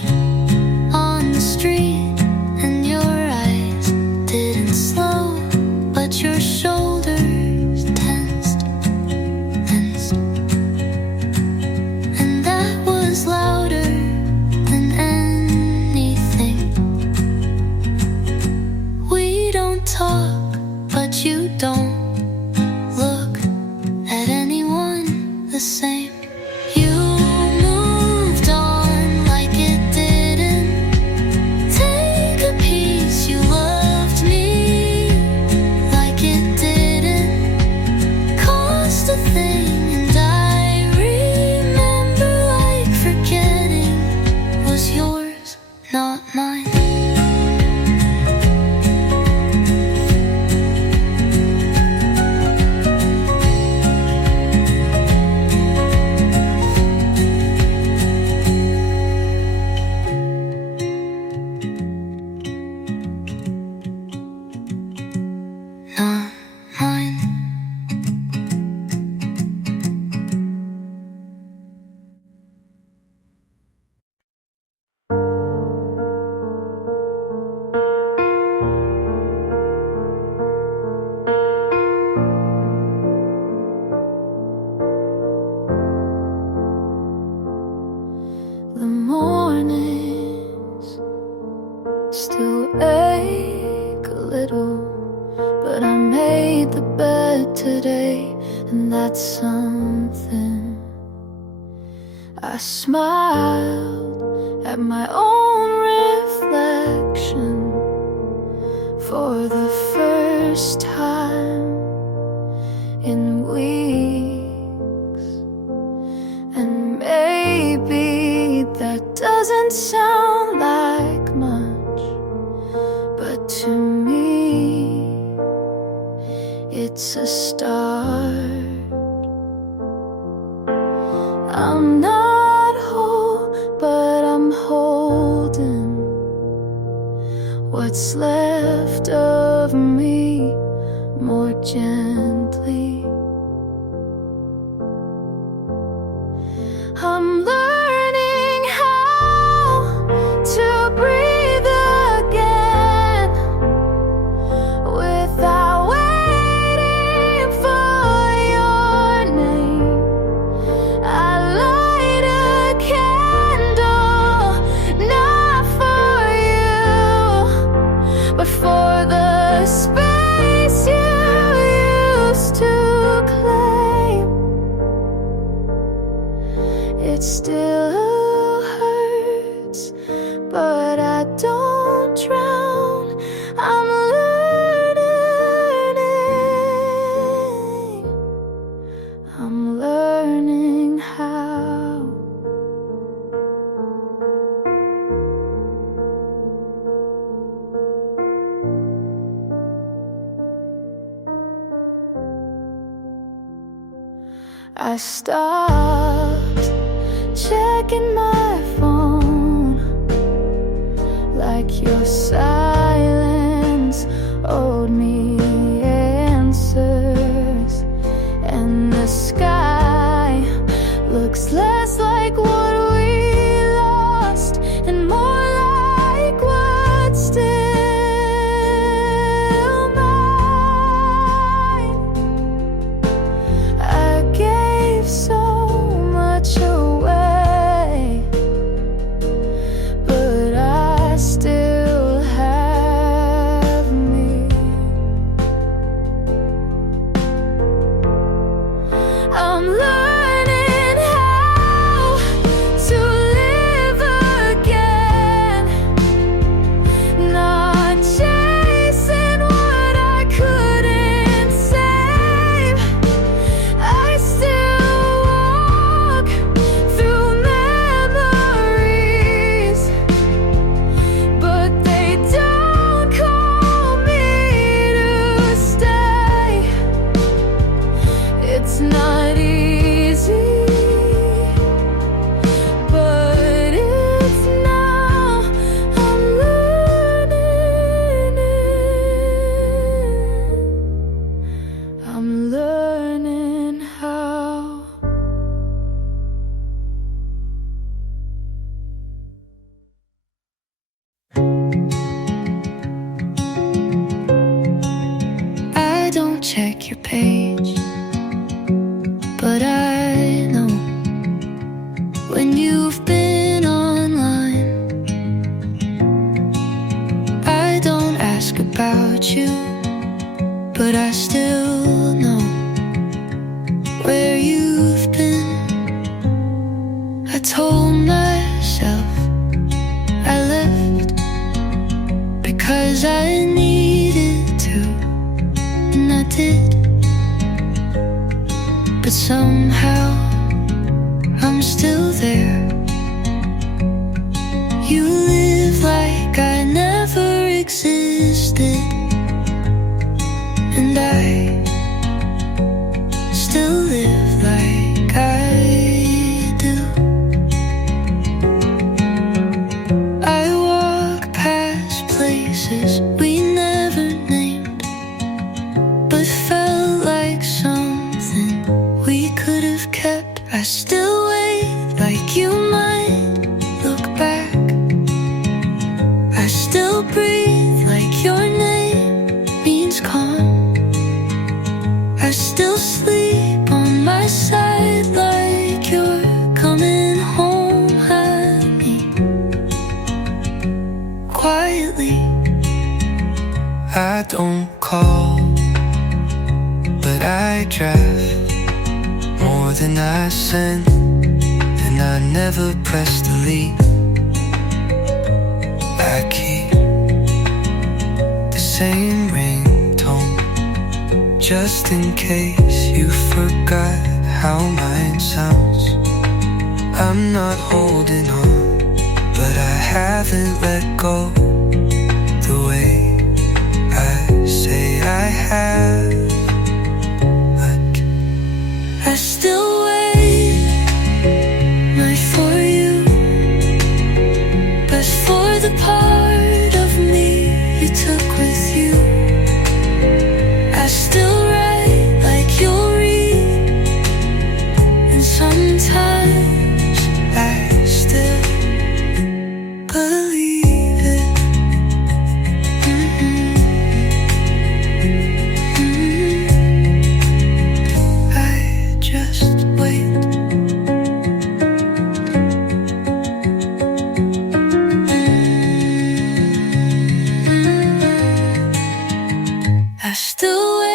on the street, and your eyes didn't slow, but your shoulders tensed, and that was louder than anything. We don't talk, but you don't look at anyone the same. You moved on like it did and that's something. I smiled at my own reflection for the first time in weeks. And maybe that doesn't sound like much, but to me it's a start. I'm not whole, but I'm holding what's left of me more gently. I'm learning how to breathe again without waiting for your name. I light a candle, not for you, but for the space you used to claim. It still hurts, but I don't drown. I'm learning how. I stopped checking my phone, like your silence owed me answers. And the sky looks less like what we lost and more like what's still mine. I gave so much away, but I still have me. I'm learning how to live again, not chasing what I couldn't save. I still walk through memories, but they don't call me to stay. It's not easy, but it's now. I'm learning how. I don't check your page, but I know when you've been online. I don't ask about you, but I still know where you've been. I told myself I left because I needed to, and I did. But somehow I'm still there. You live like I never existed, and I still live like I do. I walk past places we never named, but felt like something we could have kept. I still wait like you might look back. I still breathe like your name means calm. I still sleep on my side like you're coming home at me quietly. I don't call, but I draft than I sent, and I never press delete. I keep the same ringtone, just in case you forgot how mine sounds. I'm not holding on, but I haven't let go the way I say I have. Like I still wait, not for you, but for the part of me you took with you. I still write like you'll read, and sometimes I still believe it. I just wait. I still wait.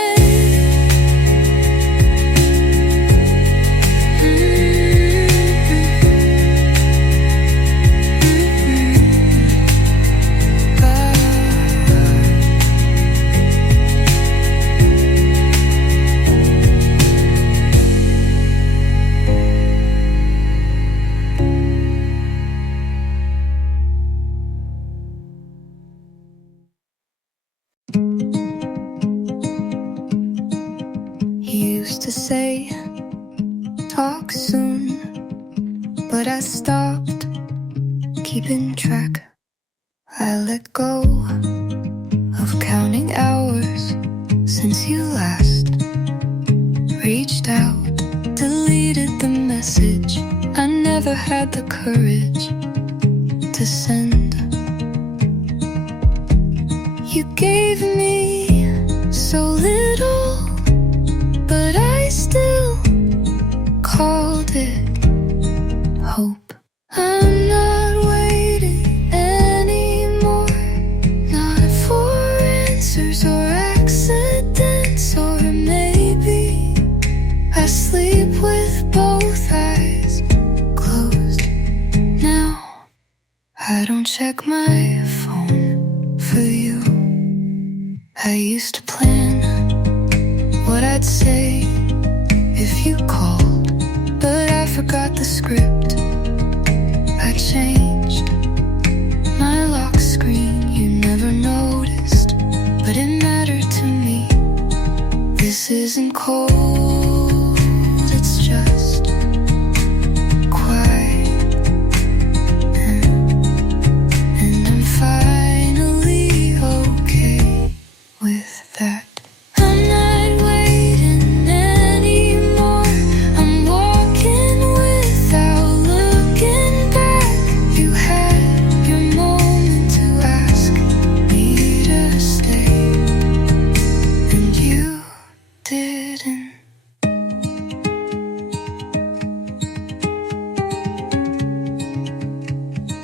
He used to say, talk soon, but I stopped keeping track. I let go of counting hours since you last reached out, deleted the message I never had the courage to send. You gave me so little, but I still called it hope. I'm not waiting anymore, not for answers or accidents, or maybe I sleep with both eyes closed now. I don't check my phone for you. I used to plan what I'd say if you called, but I forgot the script. I changed my lock screen, you never noticed, but it mattered to me. This isn't cold, it's just quiet, and I'm finally okay with that. I'm not waiting anymore, I'm walking without looking back. You had your moment to ask me to stay, and you didn't.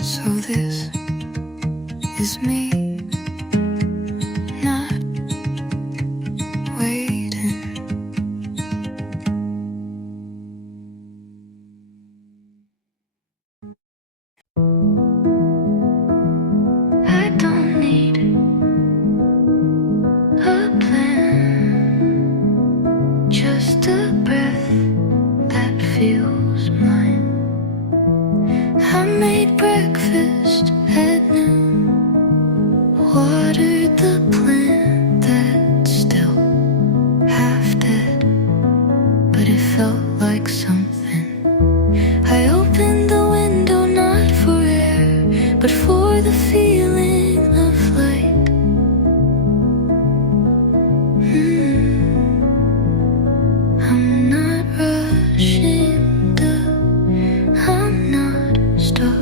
So this is me not waiting. I don't need a plan, just a breath that feels mine. I made breakfast at noon, watered the plant that's still half dead, but it felt like something. I opened the window not for air, but for the feeling of light. I'm not rushing, I'm not stuck.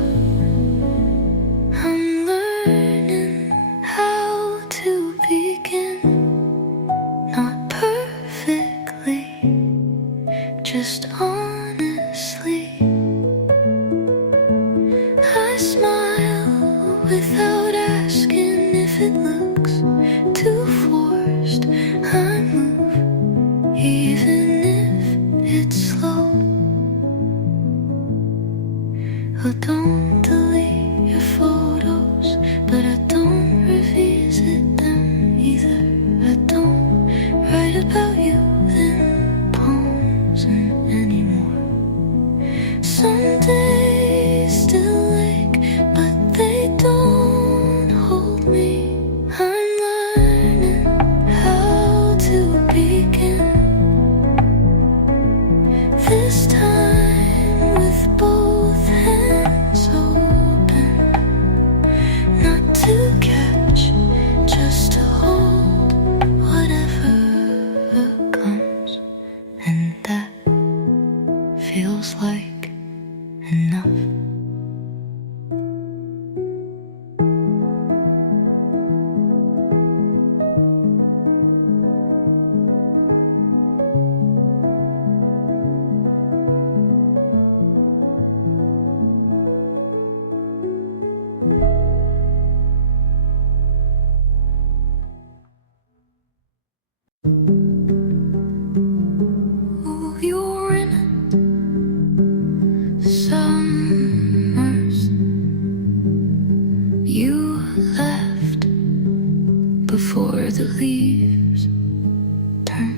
I'm learning how to begin, not perfectly, just honestly. I smile without asking if it looks too forced. I move even if it's slow. before the leaves turn.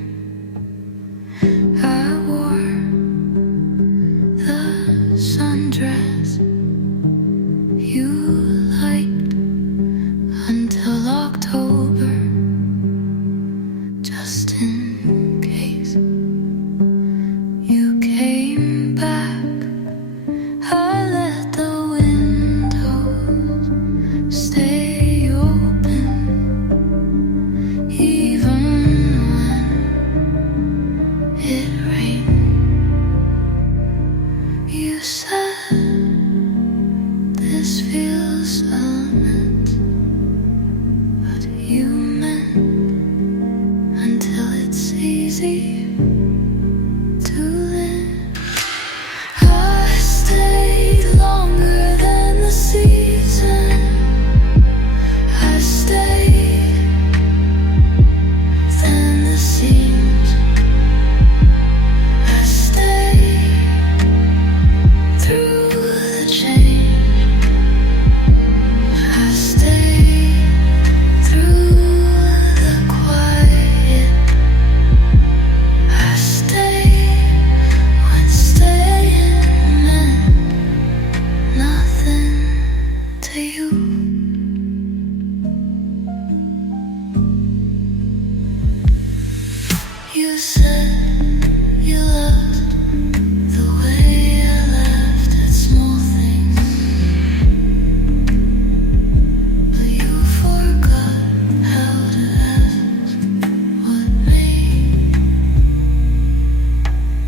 I wore the sundress you liked until October, just in case you came back. I let the windows stay open, even when it rained. You said this feels immense, but you meant until it's easy to live. I stayed longer than the season. I stayed than the seams. I stayed through the change. I stayed through the quiet. I stayed when staying meant nothing to you. You said you loved the way I laughed at small things, but you forgot how to ask what made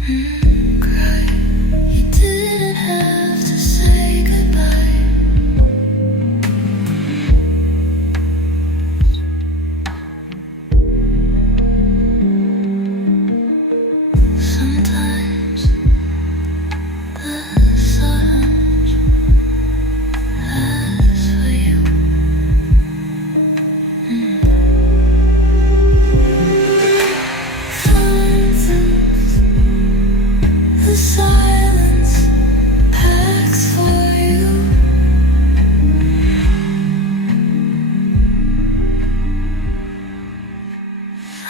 me cry. You didn't have to say goodbye. Sometimes the sun asks for you. Sometimes the silence packs for you.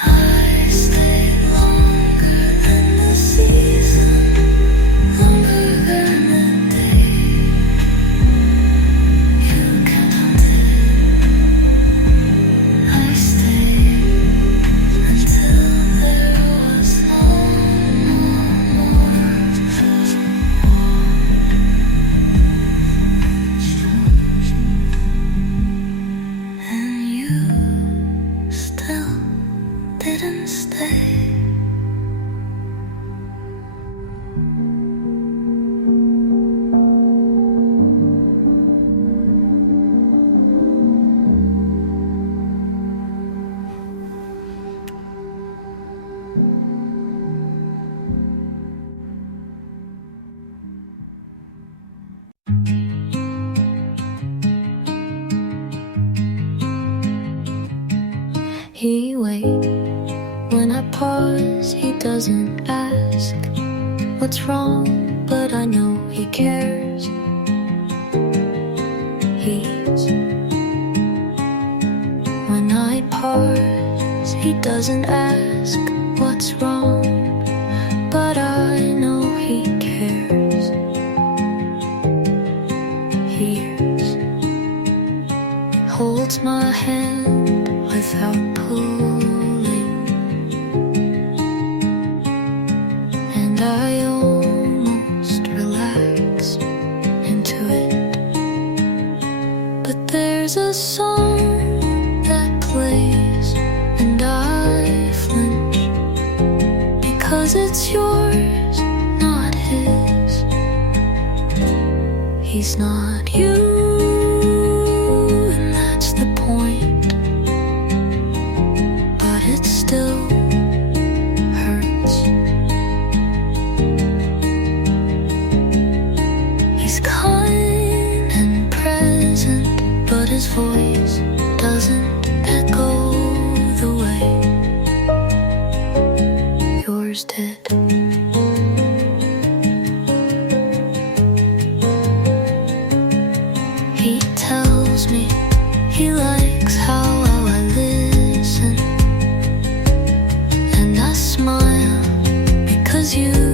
I stayed longer than the season, longer than the day you counted. I stayed until there was no more. And you still didn't stay. He waits when I pause, he doesn't ask what's wrong, but I know he cares. He's when I pause, he doesn't ask what's wrong, but I know he cares. Hears, holds my hand without pulling, and I almost relax into it. But there's a song that plays, and I flinch, because it's yours, not his. He's not you. Still hurts. He's kind and present, but his voice doesn't echo the way yours did. He tells me he likes how I live. was you.